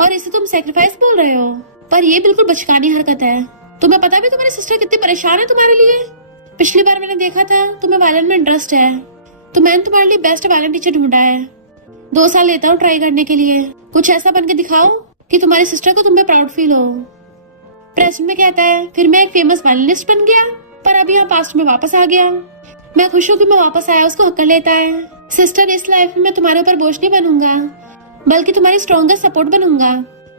और इसे तुम सेक्रीफाइस बोल रहे हो, पर ये बिल्कुल बचकानी हरकत है। तुम्हें पता भी तुम्हारी सिस्टर कितनी परेशान है तुम्हारे लिए? पिछली बार मैंने देखा था तुम्हें वायलिन में इंटरेस्ट है, तो मैंने तुम्हारे लिए बेस्ट वायलिन टीचर ढूंढा है। 2 साल लेता हूँ ट्राई करने के लिए, कुछ ऐसा बन के दिखाओ कि तुम्हारी सिस्टर को तुम पे प्राउड फील हो। प्रेजेंट में कहता है, फिर मैं एक फेमस वायलिनिस्ट बन गया, पर अभी यहाँ पास्ट में वापस आ गया। मैं खुश हूँ कि मैं वापस आया। उसको हक कर लेता है, सिस्टर इस लाइफ में मैं तुम्हारे ऊपर बोझ नहीं बनूंगा, बल्कि तुम्हारी स्ट्रॉन्गेस्ट सपोर्ट बनूंगा।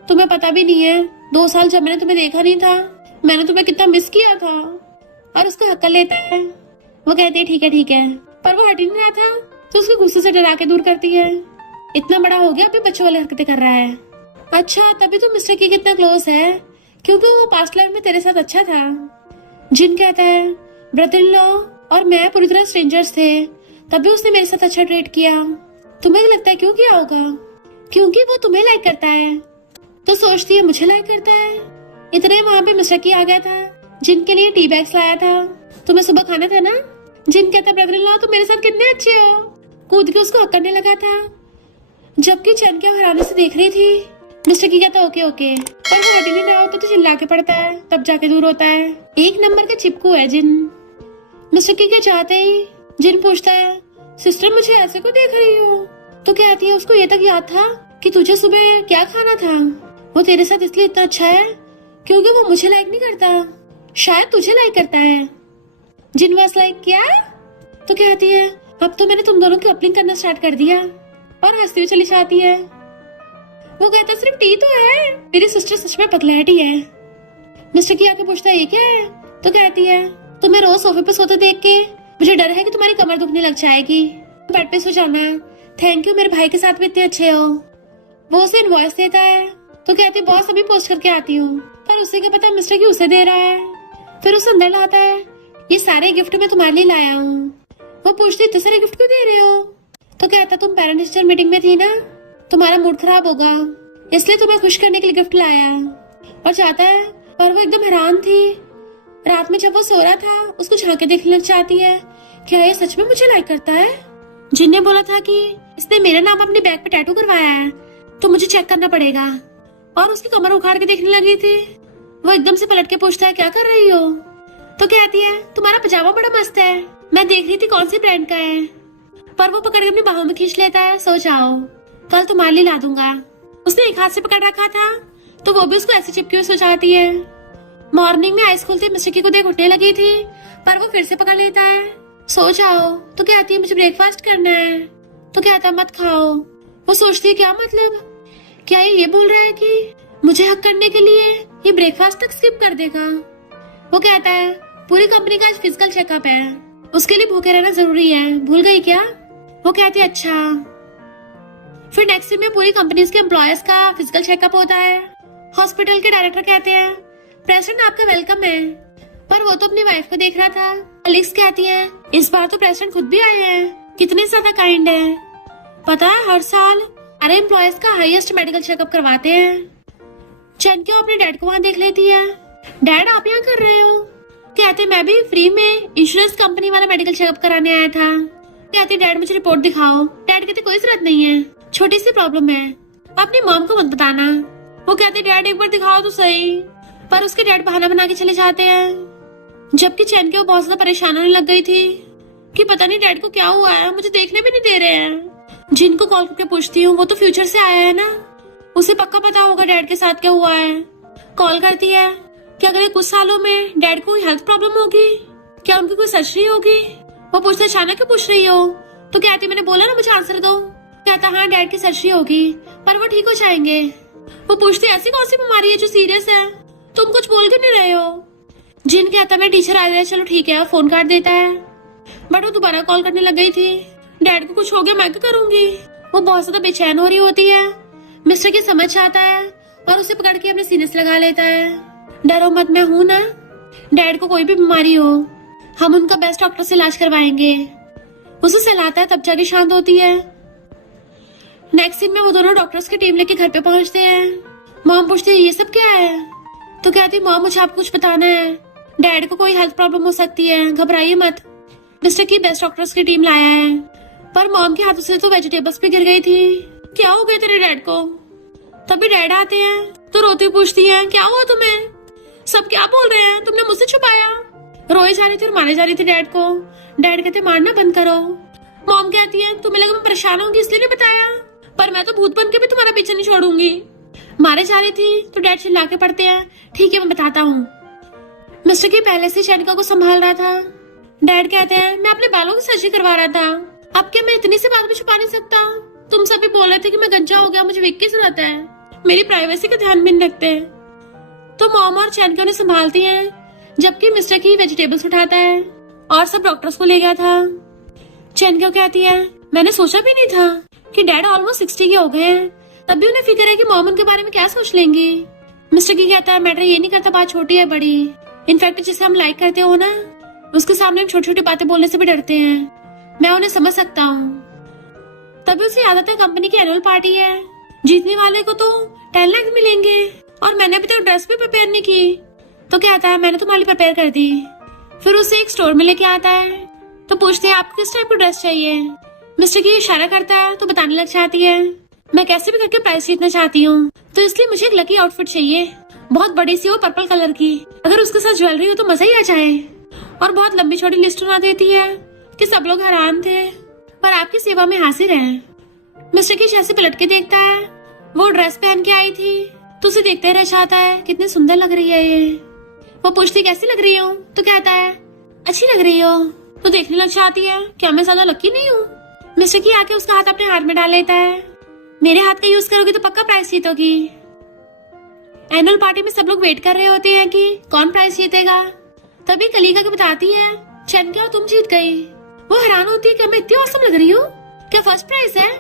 तुम्हें पता भी नहीं है 2 साल जब मैंने तुम्हें देखा नहीं था, मैंने तुम्हें कितना मिस किया था। और उसको हक कर लेता है। वो कहती है ठीक है, पर वो हट ही नहीं रहा था, तो उसको गुस्से से डरा के दूर करती है। इतना बड़ा हो गया अभी बच्चों वाली हरकतें कर रहा है। अच्छा तभी तो मिस्टर की कितना क्लोज है, क्योंकि वो पास्ट लाइफ में तेरे साथ अच्छा था। जिन कहता है, ब्रदर इन लॉ और मैं पूरी तरह स्ट्रेंजर्स थे, तभी उसने मेरे साथ अच्छा ट्रीट किया। तुम्हें लगता है क्यों किया होगा? क्योंकि वो तुम्हें लाइक करता है, तो सोचती है मुझे लाइक करता है। इतने वहाँ पे मिस्टर की आ गया था, जिनके लिए टी बैग्स लाया था। तुम्हें सुबह खाना था ना? जिन कहता, ब्रदर इन लॉ तुम मेरे साथ कितने अच्छे हो। कूद के उसको हक करने लगा था, जबकि चैनक्यो हैरानी से देख रही थी। मिस्टर की कहता ओके, पर वो हट नहीं रहा होता तो चिल्ला के पड़ता है, तब जाके दूर होता है। 1 नंबर का चिपकू है जिन। मिस्टर की क्या चाहते ही जिन पूछता है, सिस्टर मुझे ऐसे को देख रही हो? तो कहती है, उसको ये तक याद था कि तुझे सुबह क्या खाना था। वो तेरे साथ इसलिए इतना अच्छा है क्योंकि वो मुझे लाइक नहीं करता, शायद तुझे लाइक करता है। जिन वास लाइक क्या? तो कहती है, अब तो मैंने तुम दोनों की कपलिंग करना स्टार्ट कर दिया, और हंसती हुई चली जाती है। वो कहता सिर्फ टी तो है, मेरी सिस्टर सच में पतलैटी है। मिस्टर की आके पूछता है, ये क्या है? तो कहती है, तुम्हें रोज सोफे पे सोते देख के मुझे डर है कि तुम्हारी कमर दुखने लग जाएगी, बेड पे सो जाना। थैंक यू, मेरे भाई के साथ भी इतने अच्छे हो। वो उसे इनवॉइस देता है, तो कहती बॉस अभी पोस्ट करके आती हूँ, पर उसे क्या पता मिस्टर की उसे दे रहा है। फिर उसे अंदर लाता है, ये सारे गिफ्ट मैं तुम्हारे लिए लाया हूँ। वो पूछती इतने सारे गिफ्ट क्यों दे रहे हो? तो कहता तुम पेरेंट टीचर मीटिंग में थी ना, तुम्हारा मूड खराब होगा, इसलिए तुम्हें खुश करने के लिए गिफ्ट लाया। और चाहता है, पर वो एकदम हैरान थी। रात में जब वो सो रहा था, उसको झांके देखने लग जाती है, क्या ये सच में मुझे लाइक करता है? जिन ने बोला था कि इसने मेरा नाम अपने बैग पे टैटू करवाया है, तो मुझे चेक करना पड़ेगा। और उसकी कमर उखाड़ के देखने लगी थी। वो एकदम से पलट के पूछता है, क्या कर रही हो? तो कहती है, तुम्हारा पजामा बड़ा मस्त है, मैं देख रही थी कौन सी ब्रांड का है। पर वो पकड़ के अपनी बाहों में खींच लेता है, सो जाओ, कल तुम्हारे लिए ला दूंगा। उसने एक हाथ से पकड़ रखा था, तो वो भी उसको ऐसे चिपके हुए सो जाती है। मॉर्निंग में आइस खुलते मिस्टर की को देख उठने लगी थी, पर वो फिर से पकड़ लेता है, सो जाओ। तो कहती है, मुझे ब्रेकफास्ट करना है। तो कहता मत खाओ। वो सोचती है, क्या मतलब, क्या ये बोल रहा है कि मुझे हक करने के लिए ये ब्रेकफास्ट तक स्किप कर देगा? वो कहता है, पूरी कंपनी का आज फिजिकल चेकअप है, उसके लिए भूखे रहना जरूरी है, भूल गई क्या? वो कहती है, अच्छा। फिर नेक्स्ट डे में पूरी कंपनीज के एम्प्लॉयर्स का फिजिकल चेकअप होता है। हॉस्पिटल के डायरेक्टर कहते हैं, प्रेसिडेंट आपका वेलकम है, पर वो तो अपनी वाइफ को देख रहा था, एलेक्स कहती है इस बार तो प्रेसिडेंट खुद भी आए हैं, कितने ज्यादा काइंड है। पता है हर साल सारे एम्प्लॉयज का हाईएस्ट मेडिकल चेकअप करवाते हैं। चैन क्यों अपने डैड को वहाँ देख लेती है। डैड आप यहाँ कर रहे हो? कहते मैं भी फ्री में इंश्योरेंस कंपनी वाला मेडिकल चेकअप कराने आया था। कहते डैड मुझे रिपोर्ट दिखाओ। डैड कहते कोई जरूरत नहीं है, छोटी सी प्रॉब्लम है, अपनी मॉम को मत बताना। वो कहते डैड एक बार दिखाओ तो सही, पर उसके डैड बहाना बना के चले जाते हैं। जबकि चैन के वो बहुत ज्यादा परेशान होने लग गई थी कि पता नहीं डैड को क्या हुआ है, मुझे देखने भी नहीं दे रहे हैं। जिनको कॉल करके पूछती हूँ वो तो फ्यूचर से आया है ना, उसे पक्का पता होगा डैड के साथ क्या हुआ है। कॉल करती है कि अगले कुछ सालों में डैड को हेल्थ प्रॉब्लम होगी, क्या उनकी कोई सर्जरी होगी। वो पूछते अचानक क्यों पूछ रही हो? तो कहती मैंने बोला ना मुझे आंसर दो। कहता हाँ डैड की सर्जरी होगी पर वो ठीक हो जाएंगे। वो पूछती ऐसी कौन सी बीमारी है जो सीरियस है, तुम कुछ बोल क्यों नहीं रहे हो। जिन कहता मैं टीचर आ गया, चलो ठीक है, फोन काट देता है। बट वो दोबारा कॉल करने लग गई थी। डैड को कुछ हो गया मैं क्या करूंगी। वो बहुत ज्यादा बेचैन हो रही होती है। मिस्टर की समझ आता है और उसे पकड़ के अपने सीने से लगा लेता है। डरो मत, मैं हूं ना, डैड को कोई भी बीमारी हो हम उनका बेस्ट डॉक्टर से इलाज करवाएंगे। उसे सहलाता है तब जाके शांत होती है। नेक्स्ट सीन में वो दोनों डॉक्टर्स की टीम लेके घर पे पहुंचते हैं। मॉम पूछती है ये सब क्या है? तो कहती मॉम मुझे आपको कुछ बताना है, डैड को कोई हेल्थ प्रॉब्लम हो सकती है, घबराइए मत। मिस्टर की बेस्ट डॉक्टर्स की टीम लाया है। पर मॉम के हाथों से तो वेजिटेबल्स पे गिर गई थी। क्या हो गया तेरे डैड को? तभी डैड आते हैं तो रोती पूछती है क्या हुआ तुम्हें? सब क्या बोल रहे हैं, तुमने मुझसे छुपाया? रोए जा रही थी और मारे जा रही थी डैड को। डैड कहते मारना बंद करो। मॉम कहती है तुम्हें लगा मैं परेशान होंगी इसलिए नहीं बताया, पर मैं तो भूत बन के भी तुम्हारा पीछे नहीं छोड़ूंगी। मारे जा रही थी तो डैड चिल्ला के पड़ते हैं ठीक है मैं बताता हूँ। मिस्टर की पहले से चैनिका को संभाल रहा था। डैड कहते हैं मैं अपने बालों की सर्जरी करवा रहा था, अब क्या मैं इतनी सी बात भी छुपा नहीं सकता। तुम सभी बोल रहे थे कि मैं गंजा हो गया, मुझे वीक की जरूरत है, मेरी प्राइवेसी का ध्यान भी नहीं रखते। तो मॉम और चैनिका उन्हें संभालती हैं, जबकि मिस्टर की वेजिटेबल्स उठाता है और सब डॉक्टर्स को ले गया था। चैनिका कहती है मैंने सोचा भी नहीं था कि डैड ऑलमोस्ट 60 के हो गए हैं, तब भी उन्हें फिक्र है कि मॉम उनके बारे में क्या सोच लेंगी। मिस्टर की कहता है मैटर ये नहीं करता बात छोटी है बड़ी, इनफैक्ट जिसे हम लाइक करते हो ना उसके सामने हम छोटी छोटी बातें बोलने से भी डरते हैं। मैं उन्हें समझ सकता हूँ। तभी उसे याद आता है कंपनी की एनुअल पार्टी है, जीतने वाले को तो 10 लाख मिलेंगे और मैंने अभी तक ड्रेस भी प्रिपेयर नहीं की। तो कहता है मैंने तुम्हारे लिए प्रिपेयर कर दी। फिर उसे एक स्टोर में लेके आता है तो पूछते हैं आपको किस टाइप की ड्रेस चाहिए। मिस्टर की इशारा करता है तो बताने लग जाती है मैं कैसे भी करके प्राइस जीतना चाहती हूँ, तो इसलिए मुझे एक लकी आउटफिट चाहिए, बहुत बड़ी सी हो पर्पल कलर की, अगर उसके साथ ज्वेलरी हो तो मजा ही आ जाए। और बहुत लंबी छोटी लिस्ट बना देती है कि सब लोग हैरान थे पर आपकी सेवा में हाजिर है। मिस्टर की जैसे पलट के देखता है वो ड्रेस पहन के आई थी तो उसे देखते रह जाता है कितनी सुंदर लग रही है ये। वो पूछती कैसी लग रही हो? तो कहता है अच्छी लग रही हो। तो देखने लग जाती है क्या मैं ज्यादा लकी नहीं हूँ। मिस्टर की आके उसका हाथ अपने हाथ में डाल लेता है मेरे हाथ का यूज करोगी तो पक्का प्राइस जीतोगी। एनुअल पार्टी में सब लोग वेट कर रहे होते हैं कि कौन प्राइस जीतेगा। तभी कलिका को बताती है चैनिका तुम जीत गई। वो हैरान होती है कि मैं इतनी औसम लग रही हूँ, क्या फर्स्ट प्राइज है?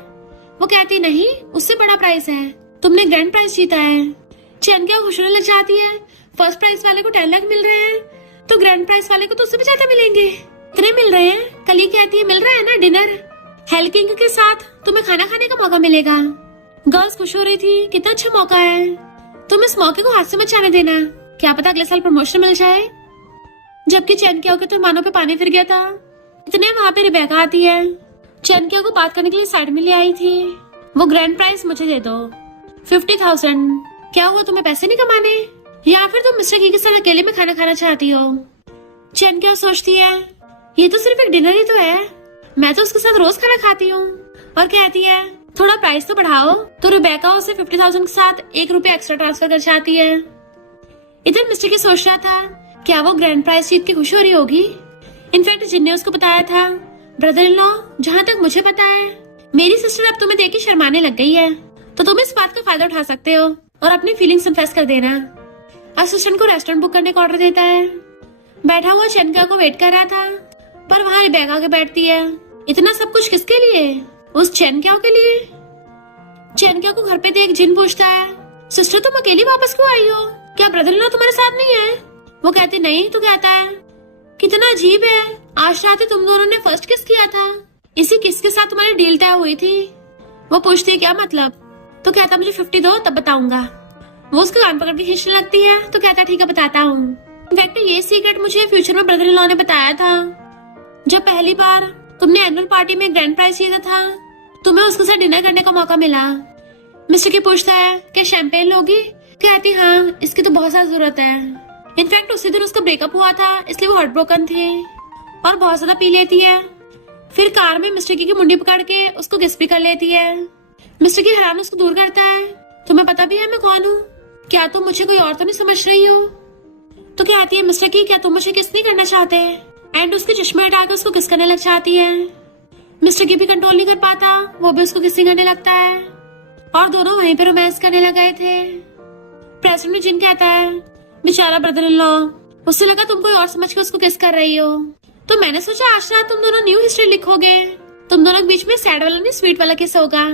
वो कहती नहीं उससे बड़ा प्राइज है, तुमने ग्रैंड प्राइज जीता है। चैनिका खुश होने लग जाती है फर्स्ट प्राइज वाले को 10 लाख मिल रहे हैं तो ग्रैंड प्राइज वाले को तो उससे भी ज्यादा मिलेंगे। इतने मिल रहे हैं? कली कहती है मिल रहा है ना डिनर, हेल किंग के साथ तुम्हें खाना खाने का मौका मिलेगा। गर्ल्स खुश हो रही थी कितना अच्छा मौका है, तुम इस मौके को हाथ से मत जाने देना, क्या पता अगले साल प्रमोशन मिल जाए। जबकि चैनिका के तो मानो पे पानी फिर गया था। इतने वहाँ पे रिबेका आती है, चैनिका को बात करने के लिए साइड में ले आई थी। वो ग्रैंड प्राइज मुझे दे दो 50,000। क्या हुआ तुम्हें पैसे नहीं कमाने या फिर तुम मिस्टर की के साथ अकेले में खाना खाना चाहती हो? चैनिका सोचती है ये तो सिर्फ एक डिनर ही तो है, मैं तो उसके साथ रोज खाना खाती हूँ। और कहती है थोड़ा प्राइस तो बढ़ाओ। तो रिबेका उसे 50,000 के साथ 1 रुपया एक्स्ट्रा ट्रांसफर कर जाती है। इधर मिस्टर की सोच रहा था क्या वो ग्रैंड प्राइज जीत की खुश हो रही होगी। इनफैक्ट जिनने उसको बताया था ब्रदर इन लॉ, जहाँ तक मुझे पता है मेरी सिस्टर अब तुम्हें देख के शर्माने लग गई है, तो तुम इस बात का फायदा उठा सकते हो और अपनी फीलिंग्स कन्फेस कर देना। असिस्टेंट को रेस्टोरेंट बुक करने का ऑर्डर देता है। बैठा हुआ चैनिका को वेट कर रहा था पर वहाँ रिबेका के बैठती है। इतना सब कुछ किसके लिए? उस चैनिका के लिए। चैनिका को घर पे देख जिन पूछता है सिस्टर तुम अकेली वापस क्यों आई हो, क्या ब्रदर इन लॉ तुम्हारे साथ नहीं है? वो कहते नहीं। तो कहता है कितना अजीब है, आज रात तुम दोनों ने फर्स्ट किस किया था। इसी किस के साथ तुम्हारी डील तय हुई थी। वो पूछती है क्या मतलब, तो कहता मुझे 50 दो तब बताऊंगा। वो उसके कान पकड़ के खींचने लगती है, तो कहता ठीक है बताता हूँ। इनफैक्ट ये सीक्रेट मुझे फ्यूचर में ब्रदर इन लॉ ने बताया था। जब पहली बार तुमने एनुअल पार्टी में ग्रैंड प्राइज जीता था, तुम्हें उसके साथ डिनर करने का मौका मिला। मिस्टर की पूछता है क्या शैंपेन लोगी, कहती हाँ इसकी तो बहुत ज्यादा जरूरत है। इनफैक्ट उसी दिन उसका ब्रेकअप हुआ था, इसलिए वो हार्ट ब्रोकन थी और बहुत ज्यादा पी लेती है। फिर कार में मिस्टर की मुंडी पकड़ के उसको किस भी कर लेती है। मिस्टर की हैरान उसको दूर करता है, तुम्हें पता भी है मैं कौन हूँ, क्या तुम मुझे कोई और तो नहीं समझ रही हो। तो कहती है मिस्टर की क्या तुम मुझे किस नहीं करना चाहते, एंड उसके चश्मे हटाकर उसको किस करने लग जाती है। मिस्टर की भी कंट्रोल नहीं कर पाता, वो भी उसको किसिंग करने लगता है और दोनों वहीं पे रोमांस करने लग गए थे। प्रेसिडेंट में जिन कहता है बेचारा ब्रदर इन लॉ, उससे लगा तुम कोई और समझ के उसको किस कर रही हो, तो मैंने सोचा आज रात तुम दोनों न्यू हिस्ट्री लिखोगे। तुम दोनों के बीच में सैड वाला नहीं स्वीट वाला किस होगा।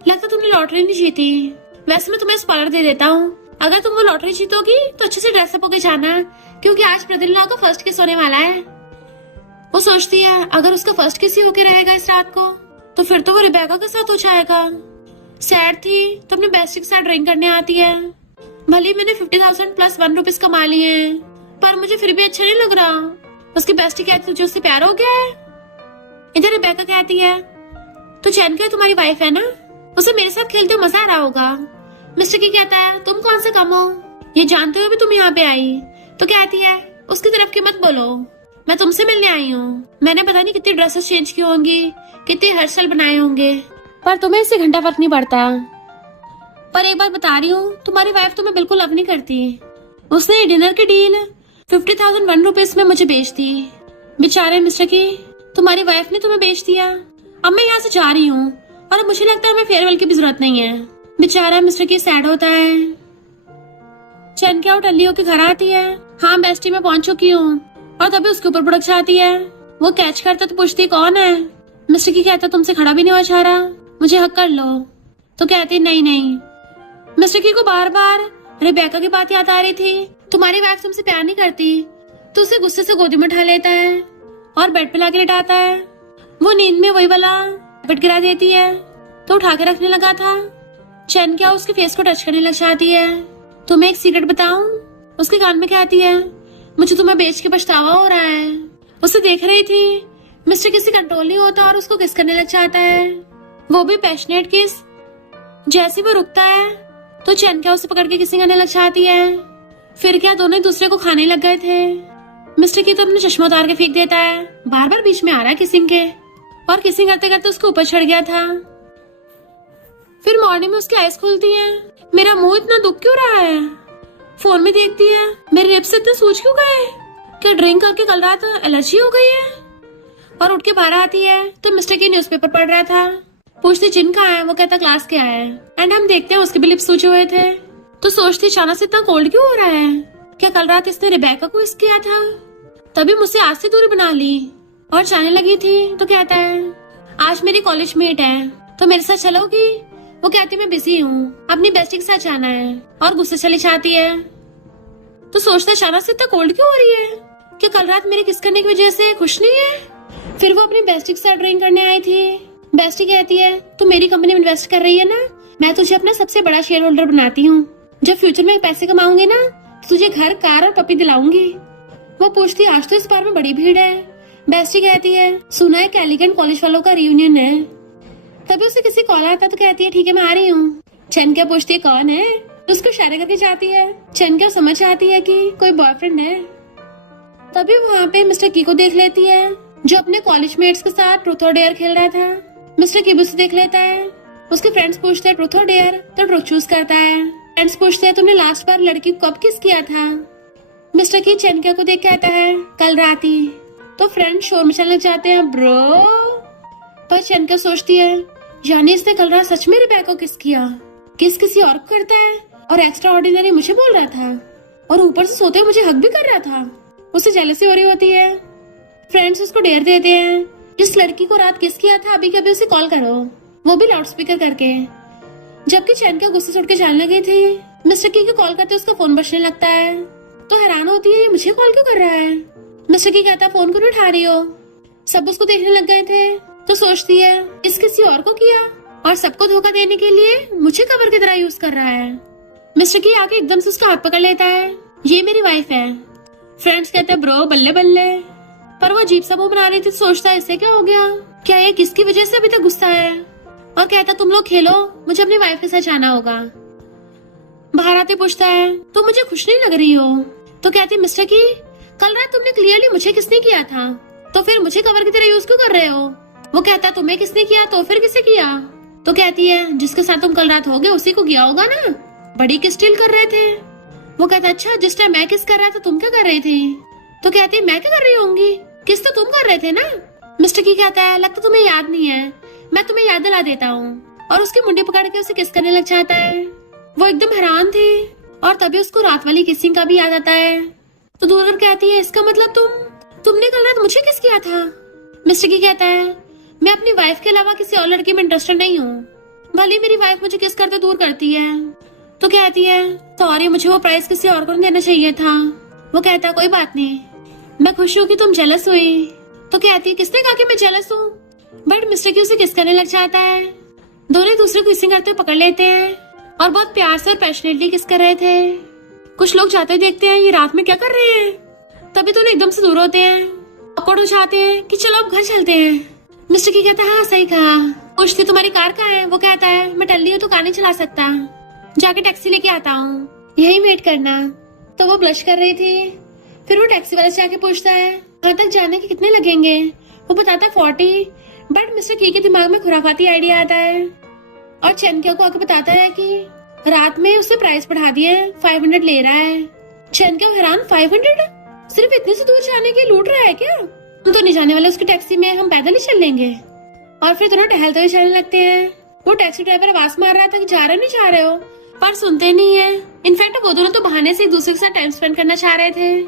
लगता तुमने लॉटरी नहीं जीती। वैसे मैं तुम्हें स्पॉइलर दे देता हूँ, अगर तुम वो लॉटरी जीतोगी तो अच्छे से ड्रेसअप होके जाना, क्योंकि आज ब्रदर इन लॉ का फर्स्ट किस होने वाला है। वो सोचती है अगर उसका फर्स्ट किस ही होके रहेगा इस रात को, तो फिर तो वो रिबेका के साथ हो जाएगा। सैड थी तो अपने बेस्टी के साथ ड्रिंक करने आती है। भले मैंने 50,000 प्लस 1 रुपीज कमा लिए हैं, पर मुझे फिर भी अच्छा नहीं लग रहा। उसकी बेस्टी कहती तुझे उससे प्यार हो गया है। इधर रिबेका कहती है तो चैन क्या तुम्हारी वाइफ है ना, उसे मेरे साथ खेलते हुए मजा आ रहा होगा। मिस्टर की कहता है तुम कौन से कम हो, ये जानते हुए भी तुम यहाँ पे आई। तो कहती है उसकी तरफ की मत बोलो, मैं तुमसे मिलने आई हूँ। मैंने पता नहीं कितनी ड्रेसेस चेंज की होंगी, कितने हेयर स्टाइल बनाए होंगे, पर तुम्हें इससे घंटा फर्क नहीं पड़ता। पर एक बात बता रही हूँ, तुम्हारी वाइफ तुम्हें बिल्कुल लव नहीं करती। उसने डिनर की डील 50,001 रुपीज में मुझे बेच दी। बेचारे मिस्टर की तुम्हारी वाइफ ने तुम्हें बेच दिया। अब मैं यहाँ से जा रही हूँ और अब मुझे लगता है हमें फेयरवेल की भी जरूरत नहीं है। बेचारा मिस्टर की सैड होता है। चैन क्या टल्ली होकर घर आती है, हाँ बेस्टी में पहुंच चुकी हूँ, और तभी उसके ऊपर बुड़क जाती है। वो कैच करता तो पूछती कौन है। मिस्टर की कहता तुमसे खड़ा भी नहीं हुआ जा रहा, मुझे हक कर लो। तो कहती नहीं नहीं। मिस्टर की को बार बार रिबेका की बात याद आ रही थी, तुम्हारी वाइफ तुमसे प्यार नहीं करती। तो उसे गुस्से से गोदी में उठा लेता है और बेड पे लाके लेटाता है। वो नींद में वही वाला बेड गिरा देती है, तो उठा के रखने लगा था। चैन क्या उसके फेस को टच करने लग जाती है। तुम्हें एक सीक्रेट बताऊं, उसके कान में कहती है मुझे तुम्हें बेच के पछतावा हो रहा है। उसे देख रही थी, मिस्टर किसी कंट्रोल नहीं होता और उसको किस करने लग जाता है, वो भी पैशनेट किस। जैसे वो रुकता है तो चैन क्या उसे पकड़ के किसिंग करने लग जाती है। फिर क्या दोनों एक दूसरे को खाने लग गए थे। मिस्टर की तो अपने चश्मा उतार के फेंक देता है, बार बार बीच में आ रहा है किसिंग के, और किसिंग करते करते उसके ऊपर चढ़ गया था। फिर मॉर्निंग में उसकी आईज खुलती है, मेरा मुंह इतना दुख क्यों रहा है। फोन में देखती है मेरे लिप्स इतने सूज क्यों गए, क्या ड्रिंक करके कल रात एलर्जी हो गई है। और उठ के बाहर आती है तो मिस्टर की न्यूज़पेपर पढ़ रहा था। पूछती जिन कहाँ है, वो कहता क्लास के आया है। एंड हम देखते हैं उसके भी लिप्स सूजे हुए थे। तो सोचती अचानक से इतना कोल्ड क्यों हो रहा है, क्या कल रात इसने रिबेका को किस किया था। तभी मुझसे आज से दूरी बना ली और जाने लगी थी। तो कहता है आज मेरी कॉलेज मेट है, तो मेरे साथ चलोगी। वो कहती मैं बिजी हूँ, अपनी बेस्टी के साथ जाना है, और गुस्से चली जाती है। तो सोचता अचानक से इतना कोल्ड क्यों हो रही है, क्या कल रात मेरे किस करने की वजह से खुश नहीं है। फिर वो अपनी बेस्टी के साथ ड्रिंक करने आई थी। बेस्टी कहती है तू मेरी कंपनी में इन्वेस्ट कर रही है ना, मैं तुझे अपना सबसे बड़ा शेयर होल्डर बनाती हूँ। जब फ्यूचर में पैसे कमाऊंगी ना, तो तुझे घर, कार और पपी दिलाऊंगी। वो पूछती आज तो इस बार में बड़ी भीड़ है। बेस्टी कहती है सुना है कैलिकट कॉलेज वालों का रियूनियन है। तभी उसे किसी कॉल आता तो कहती है ठीक है मैं आ रही हूँ। चैन क्या पूछती है कौन है, तो उसको इशारे करके जाती है। चैन क्या समझ आती है कि कोई बॉयफ्रेंड है। तभी वहाँ पे मिस्टर की को देख लेती है, जो अपने कॉलेज मेट्स के साथ ट्रूथ और डेयर खेल रहा था। मिस्टर की भी उसे देख लेता है। उसके फ्रेंड्स पूछते हैं ट्रूथ और डेयर, तो ट्रूथ चूज करता है। फ्रेंड्स पूछते हैं तुमने लास्ट बार लड़की को कब किस किया था। मिस्टर की चैनकिया को देख कहता है कल रात ही। तो फ्रेंड्स शोर मचाने लग जाते हैं ब्रो। पर चैनकिया सोचती है यानी इसने कल रात सच में रिबेका को किस किया। किस किसी और को करता है और एक्स्ट्रा ऑर्डिनरी मुझे बोल रहा था, और ऊपर से सोते हुए मुझे हक भी कर रहा था। उसे जेलसी हो रही होती है। फ्रेंड्स उसको डेयर देते हैं जिस लड़की को रात किस किया था अभी के अभी उसे कॉल करो, वो भी लाउड स्पीकर करके। जबकि चैनकिया गुस्से से उठ के जाने लगी थी, मिस्टर की को कॉल करते उसका फोन बजने लगता है। तो हैरान होती है ये मुझे कॉल क्यों कर रहा है। मिस्टर की कहता फोन क्यों नहीं उठा रही हो? सब उसको देखने लग गए थे तो सोचती है इस किसी और को किया और सबको धोखा देने के लिए मुझे कवर की तरह यूज कर रहा है। मिस्टर की आके एकदम से उसका हाथ पकड़ लेता है, ये मेरी वाइफ है। फ्रेंड्स कहते हैं ब्रो बल्ले बल्ले, पर वो अजीब सा मुंह बना रही थी। सोचता है इससे क्या हो गया, क्या ये किसकी वजह से अभी तक गुस्सा है, और कहता तुम लोग खेलो, मुझे अपनी वाइफ के साथ जाना होगा। बाहर आते पूछता है तुम मुझे खुश नहीं लग रही हो? तो कहती मिस्टर की कल रात तुमने क्लियरली मुझे किसने किया था, तो फिर मुझे कवर की तरह यूज क्यों कर रहे हो? वो कहता तुम्हें किसने किया, तो फिर किसे किया? तो कहती है जिसके साथ तुम कल रात हो गए उसी को किया होगा ना, बड़ी किस डील कर रहे थे। वो कहता अच्छा जिस टाइम मैं किस कर रहा था तुम क्या कर रही थी? तो कहती मैं क्या कर रही होंगी, किस तो तुम कर रहे थे ना। मिस्टर की कहता है लगता तुम्हें याद नहीं है, मैं तुम्हें याद दिला देता हूँ, और उसकी मुंडी पकड़ के उसे किस करने लग जाता है। वो एकदम हैरान थी और तभी उसको रात वाली किसिंग का भी याद आता है। तो दूर कहती है इसका मतलब तुमने कल रात मुझे किस किया था? मिस्टर की कहता है मैं अपनी वाइफ के अलावा किसी और लड़की में इंटरेस्टेड नहीं हूँ, भले मेरी वाइफ मुझे किस करते दूर करती है। तो कहती है सॉरी मुझे वो प्राइस किसी और को नहीं देना चाहिए था। वो कहता है कोई बात नहीं, मैं खुश हूँ कि तुम जेलस हुई। तो कहती है किसने कहा कि मैं जेलस हूँ? बट मिस्टर की उसे किस करने लग जाता है। दोनों दूसरे को किसिंग करते हुए पकड़ लेते हैं और बहुत प्यार से और पैशनेटली किस कर रहे थे। कुछ लोग जाते देखते हैं ये रात में क्या कर रहे हैं, तभी दोनों एकदम से दूर होते हैं, ऑकवर्ड हो जाते हैं कि चलो अब घर चलते हैं। मिस्टर की कहता है हाँ सही कहा। पूछती तुम्हारी कार कहाँ है? वो कहता है मैं टल्ली हूँ तो कार नहीं चला सकता, जाके टैक्सी लेके आता हूँ, यही वेट करना। तो वो ब्लश कर रही थी। फिर वो टैक्सी वाले से जाके पूछता है वहाँ तक जाने के कितने लगेंगे? वो बताता है 40। बट मिस्टर की के दिमाग में खुराफाती आइडिया आता है और चैनकिया को आके बताता है कि रात में उससे प्राइस बढ़ा दिए, 500 ले रहा है। चैनकिया हैरान 500? सिर्फ इतने से दूर जाने के लूट रहा है क्या? हम तो नहीं जाने वाले उसकी टैक्सी में, हम पैदल ही चल लेंगे। और फिर दोनों टहलते हुए चलने लगते हैं। वो टैक्सी ड्राइवर आवाज मार रहा था कि जा रहे नहीं जा रहे हो, पर सुनते नहीं है। इनफैक्ट वो दोनों तो बहाने से एक दूसरे के साथ टाइम स्पेंड करना चाह रहे थे।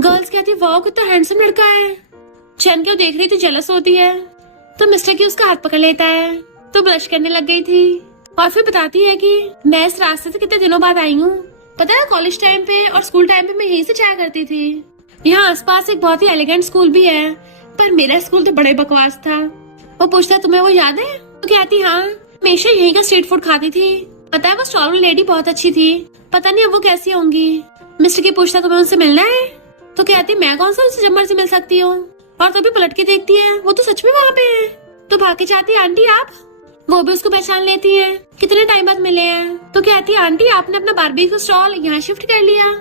गर्ल्स कहती वाह कितना हैंडसम लड़का है। चैन क्यों देख रही थी, जेलस होती है। तो मिस्टर की उसका हाथ पकड़ लेता है तो ब्लश करने लग गई थी और फिर बताती है कि मैं इस रास्ते से कितने दिनों बाद आई हूँ। पता है कॉलेज टाइम पे और स्कूल टाइम पे मैं यहीं से जाया करती थी। यहाँ आसपास एक बहुत ही एलिगेंट स्कूल भी है, पर मेरा स्कूल तो बड़े बकवास था। वो पूछता है तुम्हें वो याद है? तो कहती हाँ हमेशा यहीं का स्ट्रीट फूड खाती थी। पता है वो स्टॉल वाली लेडी बहुत अच्छी थी, पता नहीं अब वो कैसी होंगी। मिस्टर की पूछता तुम्हें उनसे मिलना है? तो कहती मैं कौन सा उनसे जब मर्जी मिल सकती हूँ। और तभी पलट के देखती है वो तो सच में वहाँ पे है। तो भाग के जाती आंटी आप? वो भी उसको पहचान लेती है, कितने टाइम बाद मिले हैं। तो कहती आंटी आपने अपना बारबेक्यू स्टॉल यहाँ शिफ्ट कर लिया?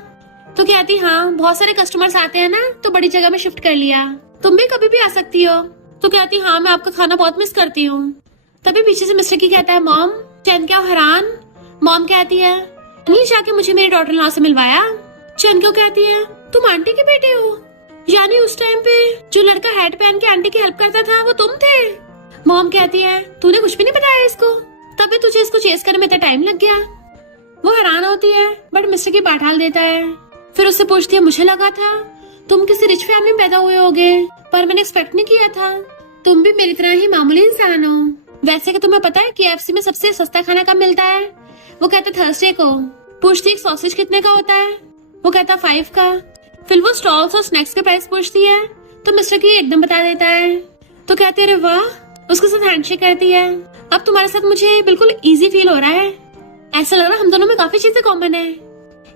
तो कहती हाँ बहुत सारे कस्टमर्स आते हैं ना तो बड़ी जगह में शिफ्ट कर लिया, तुम भी कभी भी आ सकती हो। तो कहती हाँ मैं आपका खाना बहुत मिस करती हूँ। तभी पीछे से मिस्टर की कहता है मॉम। चैन क्या हैरान। मॉम कहती है अनिल जाके मुझे मेरी डॉटर इन लॉ से मिलवाया। चैन क्यों कहती है तुम आंटी के बेटे हो, यानी उस टाइम पे जो लड़का हैट पहन के आंटी की हेल्प करता था वो तुम थे। मॉम कहती है तूने कुछ भी नहीं बताया इसको, तभी तुझे इसको चेस करने में इतना टाइम लग गया। वो हैरान होती है बट मिस्टर की बाठाल देता है। फिर उससे पूछती है मुझे लगा था तुम किसी रिच फैमिली में पैदा हुए होगे, पर मैंने एक्सपेक्ट नहीं किया था तुम भी मेरी तरह ही मामूली इंसान हो। वैसे कि तुम्हें पता है KFC में सबसे सस्ता खाना कब मिलता है? वो कहता थर्सडे को। पूछती है सॉसेज कितने का होता है? वो कहता 5 का। फिर वो स्टॉल्स और स्नैक्स के प्राइस पूछती है तो मिस्टर की एकदम बता देता है। तो कहते अरे वाह, उसके साथ हैंडशेक करती है। अब तुम्हारे साथ मुझे बिल्कुल इजी फील हो रहा है, ऐसा लग रहा है हम दोनों में काफी चीजें कॉमन है।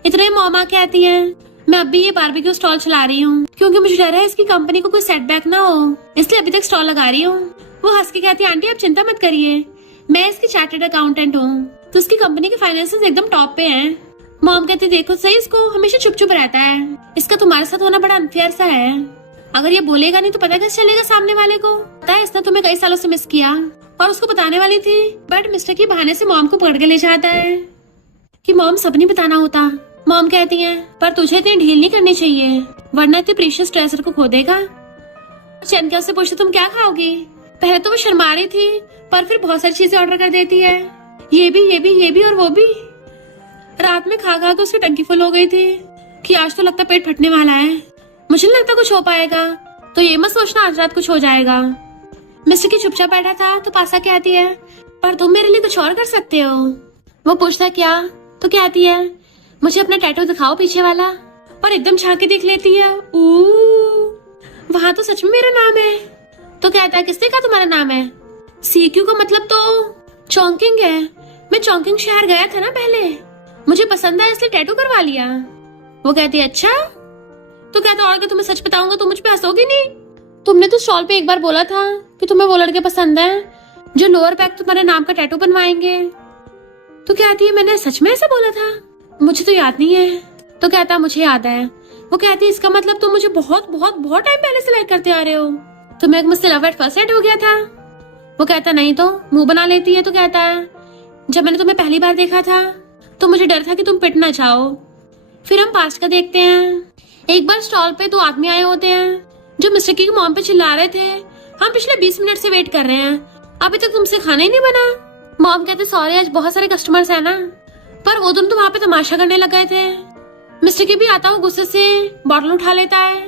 इतने मॉमा कहती है मैं अभी ये बारबेक्यू स्टॉल चला रही हूँ क्योंकि मुझे डर है इसकी कंपनी को कोई सेटबैक ना हो, इसलिए अभी तक स्टॉल लगा रही हूँ। वो हंस के कहती है आंटी आप चिंता मत करिए, मैं इसकी चार्टर्ड अकाउंटेंट हूँ, तो इसकी कंपनी के फाइनेंसेस एकदम टॉप पे हैं। मॉम कहती देखो सही इसको हमेशा चुप चुप रहता है, इसका तुम्हारे साथ होना बड़ा अनफेयर सा है। अगर ये बोलेगा नहीं तो पता कैसे चलेगा सामने वाले को। पता है इसने तुम्हें कई सालों से मिस किया और उसको बताने वाली थी, बट मिस्टर की बहाने से मॉम को पकड़ के ले जाता है कि मॉम सब नहीं बताना होता। मॉम कहती है पर तुझे इतनी ढील नहीं करनी चाहिए वरना इतने प्रीशियस ट्रेजर को खो देगा। चैनकिया से पूछते तुम क्या खाओगी? पहले तो वो शर्मा रही थी पर फिर बहुत सारी चीजें ऑर्डर कर देती है, ये भी ये भी ये भी और वो भी। रात में खा खा के उसकी टंकी फुल हो गई थी कि आज तो लगता पेट फटने वाला है, मुझे नहीं लगता कुछ हो पाएगा। तो ये मत सोचना आज रात कुछ हो जाएगा। मिस्टर की चुपचाप बैठा था तो पासा कहती है पर तुम मेरे लिए कुछ और कर सकते हो। वो पूछता क्या? तो कहती है मुझे अपना टैटू दिखाओ पीछे वाला, और एकदम झांक के देख लेती है। वहाँ तो सच में मेरा नाम है। तो कहता है किसने कहा तुम्हारा नाम है? CQ का मतलब तो चौंकिंग है। मैं चौंकिंग शहर गया था ना पहले, मुझे पसंद आया इसलिए टैटू करवा लिया। वो कहती है अच्छा। तो कहता और कि तुम्हें सच बताऊंगा तो मुझ पे हंसोगी नहीं। तुमने तो स्टॉल पे एक बार बोला था कि तुम्हें वो लड़के पसंद है जो लोअर बैक तुम्हारे नाम का टैटू बनवाएंगे। तो कहती है मैंने सच में ऐसा बोला था? मुझे तो याद नहीं है। तो कहता मुझे याद है। वो कहती है इसका मतलब तुम मुझे बहुत बहुत बहुत टाइम पहले से लाइक करते आ रहे हो। तुम्हें मुझसे लव एट फर्स्ट साइट हो गया था? वो कहता नहीं तो मुंह बना लेती है। तो कहता है जब मैंने तुम्हें पहली बार देखा था तो मुझे डर था कि तुम पिट ना जाओ। फिर हम पास्ट का देखते हैं। एक बार स्टॉल पे 2 आदमी आए होते हैं जो मिस्टर की मॉम पे चिल्ला रहे थे, हम पिछले 20 मिनट से वेट कर रहे हैं, अभी तक तुमसे खाना ही नहीं बना। मॉम कहते सॉरी आज बहुत सारे कस्टमर्स है ना। पर वो दोनों तो वहाँ पे तमाशा करने लग गए थे। मिस्टर की भी आता हुआ गुस्से से बॉटल उठा लेता है,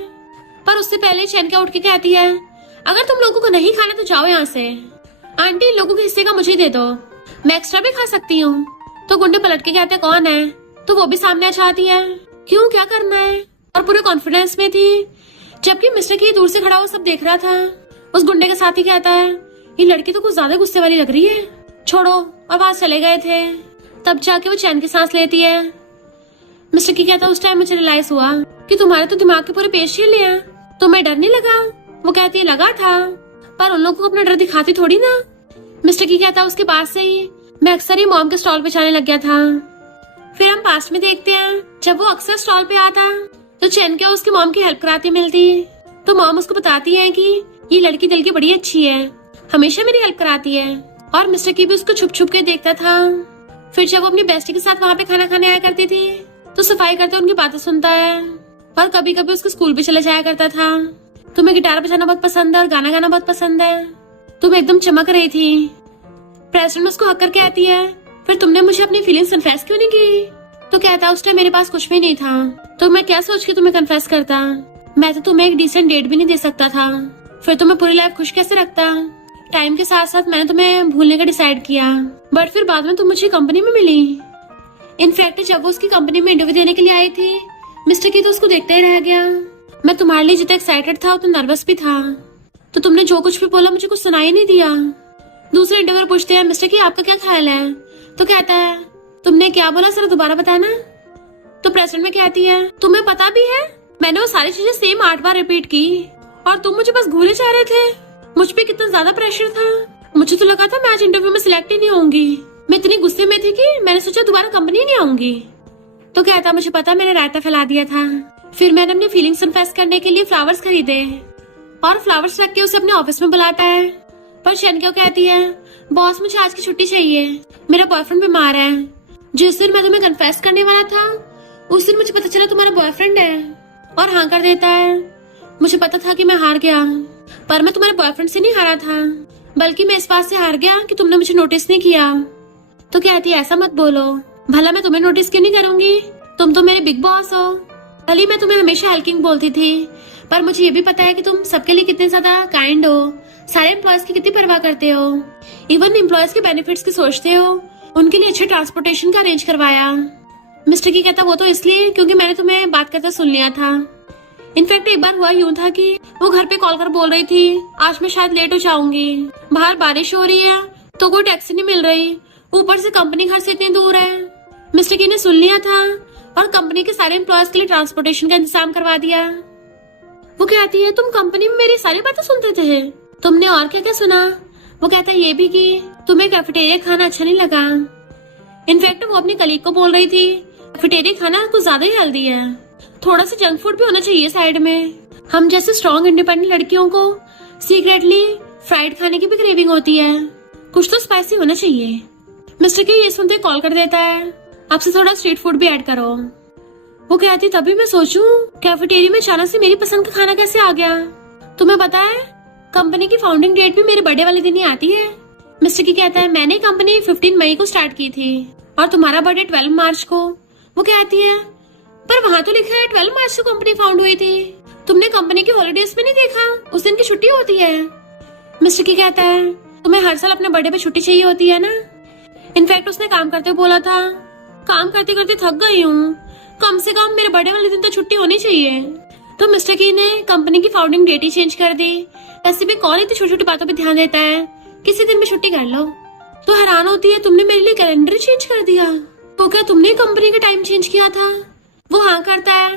पर उससे पहले चैन क्या उठ के कहती है अगर तुम लोगों को नहीं खाना तो जाओ यहाँ से। आंटी लोगों के हिस्से का मुझे दे दो, मैं एक्स्ट्रा भी खा सकती हूँ। तो गुंडे पलट के कहते कौन है? तो वो भी सामने आ जाती है, क्यों क्या करना है? और पूरे कॉन्फिडेंस में थी, जबकि मिस्टर की दूर से खड़ा हुआ सब देख रहा था। उस गुंडे के साथ ही कहता है ये लड़की तो कुछ ज्यादा गुस्से वाली लग रही है, छोड़ो, और वहां चले गए थे। तब जाके वो चैन की सांस लेती है। मिस्टर की कहता उस टाइम मुझे रियलाइज हुआ कि तुम्हारे तो दिमाग के पूरे पेश छीन लिया, तुम्हें डर नहीं लगा? वो कहती है लगा था, पर उन लोगों को अपना डर दिखाती थोड़ी ना। मिस्टर की कहता उसके पास से ही मैं अक्सर ही मॉम के स्टॉल पे जाने लग गया था। फिर हम पास्ट में देखते हैं, जब वो अक्सर स्टॉल पे आता तो चैन क्या उसकी मॉम की हेल्प कराती मिलती। तो मॉम उसको बताती है कि ये लड़की दिल की बड़ी अच्छी है, हमेशा मेरी हेल्प कराती है। और मिस्टर की भी उसको छुप छुप के देखता था। फिर जब वो अपनी बेस्टी के साथ वहाँ पे खाना खाने आया करती थी तो सफाई करते उनकी बातें सुनता है। और कभी कभी उसके स्कूल भी चले जाया करता था। तुम्हें गिटार बजाना बहुत पसंद है और गाना गाना बहुत पसंद है, तुम एकदम चमक रही थी। प्रेसिडेंट उसको हक करके आती है, फिर तुमने मुझे अपनी फीलिंग्स कन्फेस क्यों नहीं की? तो कहता उस टाइम मेरे पास कुछ भी नहीं था, तो मैं क्या सोच के तुम्हें कन्फेस करता? मैं तो तुम्हें एक डिसेंट डेट भी नहीं दे सकता था, फिर तुम्हें पूरी लाइफ खुश कैसे रखता? टाइम के साथ साथ मैंने तुम्हें भूलने का डिसाइड किया, बट फिर बाद में तुम मुझे कंपनी में मिली। इनफैक्ट जब वो उसकी कंपनी में इंटरव्यू देने के लिए आई थी, मिस्टर की तो उसको देखते ही रह गया। मैं तुम्हारे लिए जितना एक्साइटेड था उतना नर्वस भी था। तो तुमने जो कुछ भी बोला मुझे कुछ सुनाई नहीं दिया। दूसरे इंटरव्यूअर पूछते हैं मिस्टर की आपका क्या ख्याल है? तो कहता है तुमने क्या बोला सर दोबारा बताना। तो प्रेसिडेंट में कहती है तुम्हें पता भी है मैंने वो सारी चीजें सेम 8 बार रिपीट की और तुम मुझे बस घूरे जा रहे थे। मुझ पे कितना ज्यादा प्रेशर था, मुझे तो लगा था मैं आज इंटरव्यू में सिलेक्ट ही नहीं होंगी। मैं इतनी गुस्से में थी कि मैंने सोचा दोबारा कंपनी नहीं आऊंगी। तो कहता मुझे पता मैंने रायता फैला दिया था। फिर मैंने अपनी फीलिंग्स कन्फेस करने के लिए फ्लावर्स खरीदे और फ्लावर्स रख के उसे अपने ऑफिस में बुलाता है। पर शन क्यों कहती है बॉस मुझे आज की छुट्टी चाहिए, मेरा बॉयफ्रेंड बीमार है। जिस दिन मैं तुम्हें कन्फेस करने वाला था उस दिन मुझे पता चला तुम्हारा बॉयफ्रेंड है, और हाँ कर देता है। मुझे पता था कि मैं हार गया, पर मैं तुम्हारे बॉयफ्रेंड से नहीं हारा था, बल्कि मैं इस बात से हार गया कि तुमने मुझे नोटिस नहीं किया। तो कहती है ऐसा मत बोलो, भला मैं तुम्हें नोटिस क्यों नहीं करूंगी, तुम तो मेरे बिग बॉस हो। भले मैं तुम्हें हमेशा हेल्पिंग बोलती थी, पर मुझे ये भी पता है कि तुम सबके लिए कितने ज्यादा काइंड हो, सारे एम्प्लॉयज की कितनी परवाह करते हो, इवन एम्प्लॉयज के बेनिफिट्स की सोचते हो, उनके लिए अच्छे ट्रांसपोर्टेशन का अरेंज करवाया। मिस्टर की कहता वो तो इसलिए क्योंकि मैंने तुम्हें बात करते सुन लिया था। इनफैक्ट एक बार हुआ यूं था कि वो घर पे कॉल कर बोल रही थी आज मैं शायद लेट हो जाऊंगी, बाहर बारिश हो रही है तो कोई टैक्सी नहीं मिल रही, ऊपर से कंपनी घर से इतनी दूर है। मिस्टर की ने सुन लिया था और कंपनी के सारे एम्प्लॉयज के लिए ट्रांसपोर्टेशन का इंतजाम करवा दिया। वो कहती है तुम कंपनी में मेरी सारी बातें सुनते थे, तुमने और क्या क्या सुना? वो कहता है ये भी कि तुम्हें कैफेटेरिया खाना अच्छा नहीं लगा। इनफैक्ट वो अपनी कलीग को बोल रही थी कैफेटेरिया खाना कुछ ज्यादा ही हेल्दी है, थोड़ा सा जंक फूड भी होना चाहिए साइड में। हम जैसे स्ट्रॉन्ग इंडिपेंडेंट लड़कियों को सीक्रेटली फ्राइड खाने की भी क्रेविंग होती है, कुछ तो स्पाइसी होना चाहिए। मिस्टर के ये सुनते कॉल कर देता है अब से थोड़ा स्ट्रीट फूड भी ऐड करो। वो कहती तभी मैं सोचूं कैफेटेरिया में अचानक से मेरी पसंद का खाना कैसे आ गया। तुम्हें पता है कंपनी की फाउंडिंग डेट भी मेरे बर्थडे वाले दिन ही आती है। मिस्टर की कहता है मैंने कंपनी 15 मई को स्टार्ट की थी और तुम्हारा बर्थडे 12 मार्च को। वो कहती है पर वहाँ तो लिखा है 12 मार्च को कंपनी फाउंड हुई थी, तुमने कंपनी की हॉलीडेज में नहीं देखा, उस दिन की छुट्टी होती है। मिस्टर की कहता है तुम्हें हर साल अपने बर्थडे पे छुट्टी चाहिए होती है ना। इनफैक्ट उसने काम करते हुए बोला था काम करते करते थक गई हूँ, कम से कम मेरे बर्थडे वाले दिन तो छुट्टी होनी चाहिए। तो मिस्टर की ने कंपनी की फाउंडिंग डेट ही चेंज कर दी। वैसे भी कौन इतनी छोटी छोटी बातों पे ध्यान देता है, किसी दिन में छुट्टी कर लो। तो हैरान होती है, तुमने मेरे लिए कैलेंडर चेंज कर दिया। तो क्या तुमने कंपनी का टाइम चेंज किया था? वो हाँ करता है।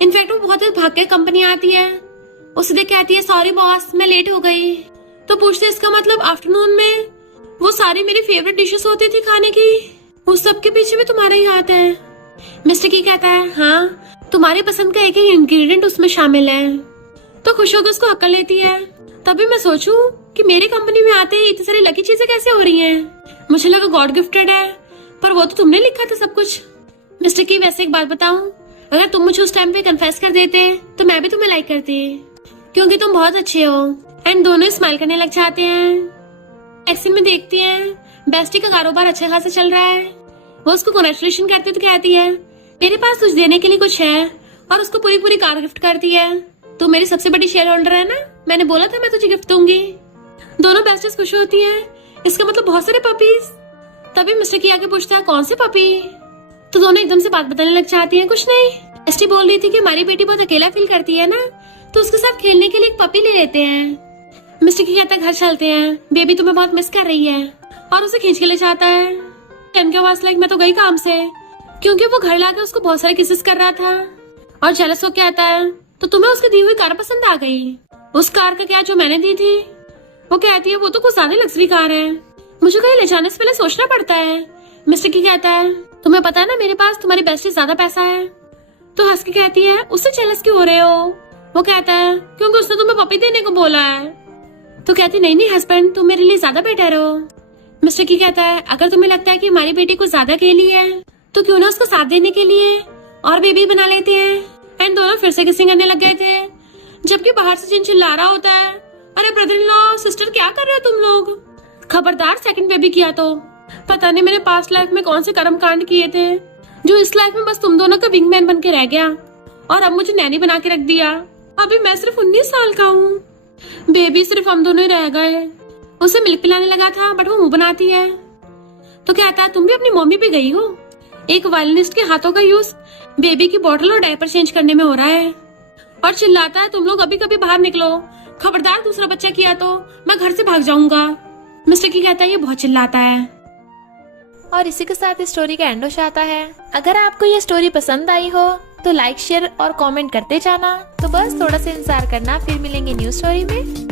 इनफैक्ट वो बहुत भाग के कंपनी आती है, उसे देख कहती है सॉरी बॉस मैं लेट हो गई। तो पूछते इसका मतलब आफ्टरनून में वो सारी मेरी फेवरेट डिशेस होती थी खाने की, उस सब के पीछे भी तुम्हारा ही हाथ है। मिस्टर की कहता है हाँ, तुम्हारी पसंद का एक ही इंग्रेडिएंट उसमें शामिल है। तो खुश होकर उसको अक्ल लेती है। तभी मैं सोचूं कि मेरी कंपनी में आते ही इतनी सारी लकी चीजें कैसे हो रही हैं। मुझे लगा गॉड गिफ्टेड है, पर वो तो तुमने लिखा था सब कुछ। मिस्टर की वैसे एक बात बताऊं, अगर तुम मुझे उस टाइम पे कन्फेस कर देते तो मैं भी तुम्हें लाइक करती, क्योंकि तुम बहुत अच्छे हो। एंड दोनों स्माइल करने लग जाते हैं। एक्शन में देखती हैं बेस्टी का कारोबार अच्छा खासा चल रहा है। वो उसको कांग्रेचुलेशन करती तो कहती है मेरे पास कुछ देने के लिए कुछ है, और उसको पूरी पूरी कार गिफ्ट करती है। तू मेरी सबसे बड़ी शेयर होल्डर है ना, मैंने बोला था मैं तुझे गिफ्ट दूंगी। दोनों बेस्टीज खुश होती हैं, इसका मतलब बहुत सारे पपीज। तभी मिस्टर की आगे पूछता है कौन से पपी। तो दोनों एकदम से बात बताने लग जाती हैं। कुछ नहीं, बेस्टी बोल रही थी कि हमारी बेटी बहुत अकेला फील करती है ना, तो उसके साथ खेलने के लिए एक पपी ले लेते हैं। मिस्टर की कहता है घर चलते हैं, बेबी तुम्हें बहुत मिस कर रही है, और उसे खींच के ले जाता है। के पास लाइक मैं तो गई काम से, क्योंकि वो घर लाके उसको बहुत सारे किसेस कर रहा था। और जेलस हो कहता है तो तुम्हें उसकी दी हुई कार पसंद आ गई? उस कार का क्या जो मैंने दी थी? वो कहती है वो तो कुछ ज्यादा लग्जरी कार है, मुझे कहीं ले जाने से पहले सोचना पड़ता है। मिस्टर की कहता है तुम्हें पता है ना मेरे पास तुम्हारी बेस्ट से ज्यादा पैसा है। तो हंस के कहती है उससे जेलस क्यों हो रहे हो? वो कहता है क्योंकि उसने तुम्हें पपी देने को बोला है। तो कहती नहीं हस्बैंड तुम मेरे लिए ज्यादा बेटर हो। मिस्टर की कहता है अगर तुम्हें लगता है कि हमारी बेटी को ज्यादा अकेली है तो क्यों ना उसको साथ देने के लिए और बेबी बना लेते हैं। एंड दोनों फिर से किसिंग करने लग गए थे, जबकि बाहर से जिन चिल्ला रहा होता है अरे ब्रदर इन लॉ सिस्टर क्या कर रहे हो तुम लोग, खबरदार सेकंड बेबी किया तो पता नहीं मैंने पास्ट लाइफ में कौन से कर्म कांड किए थे जो इस लाइफ में बस तुम दोनों का विंगमैन बन के रह गया, और अब मुझे नैनी बना के रख दिया। अभी मैं सिर्फ 19 साल का हूँ, बेबी सिर्फ हम दोनों ही रह गए। उसे मिल्क पिलाने लगा था बट वो मुंह बनाती है। तो कहता है तुम भी अपनी मम्मी पे गई हो। एक वायलिनिस्ट के हाथों का यूज बेबी की बोतल और डायपर चेंज करने में हो रहा है, और चिल्लाता है तुम लोग अभी कभी बाहर निकलो, खबरदार दूसरा बच्चा किया तो मैं घर से भाग जाऊंगा। मिस्टर की कहता है ये बहुत चिल्लाता है। और इसी के साथ इस स्टोरी का एंड हो जाता है। अगर आपको ये स्टोरी पसंद आई हो तो लाइक शेयर और कमेंट करते जाना। तो बस थोड़ा सा इंतजार करना, फिर मिलेंगे न्यू स्टोरी में।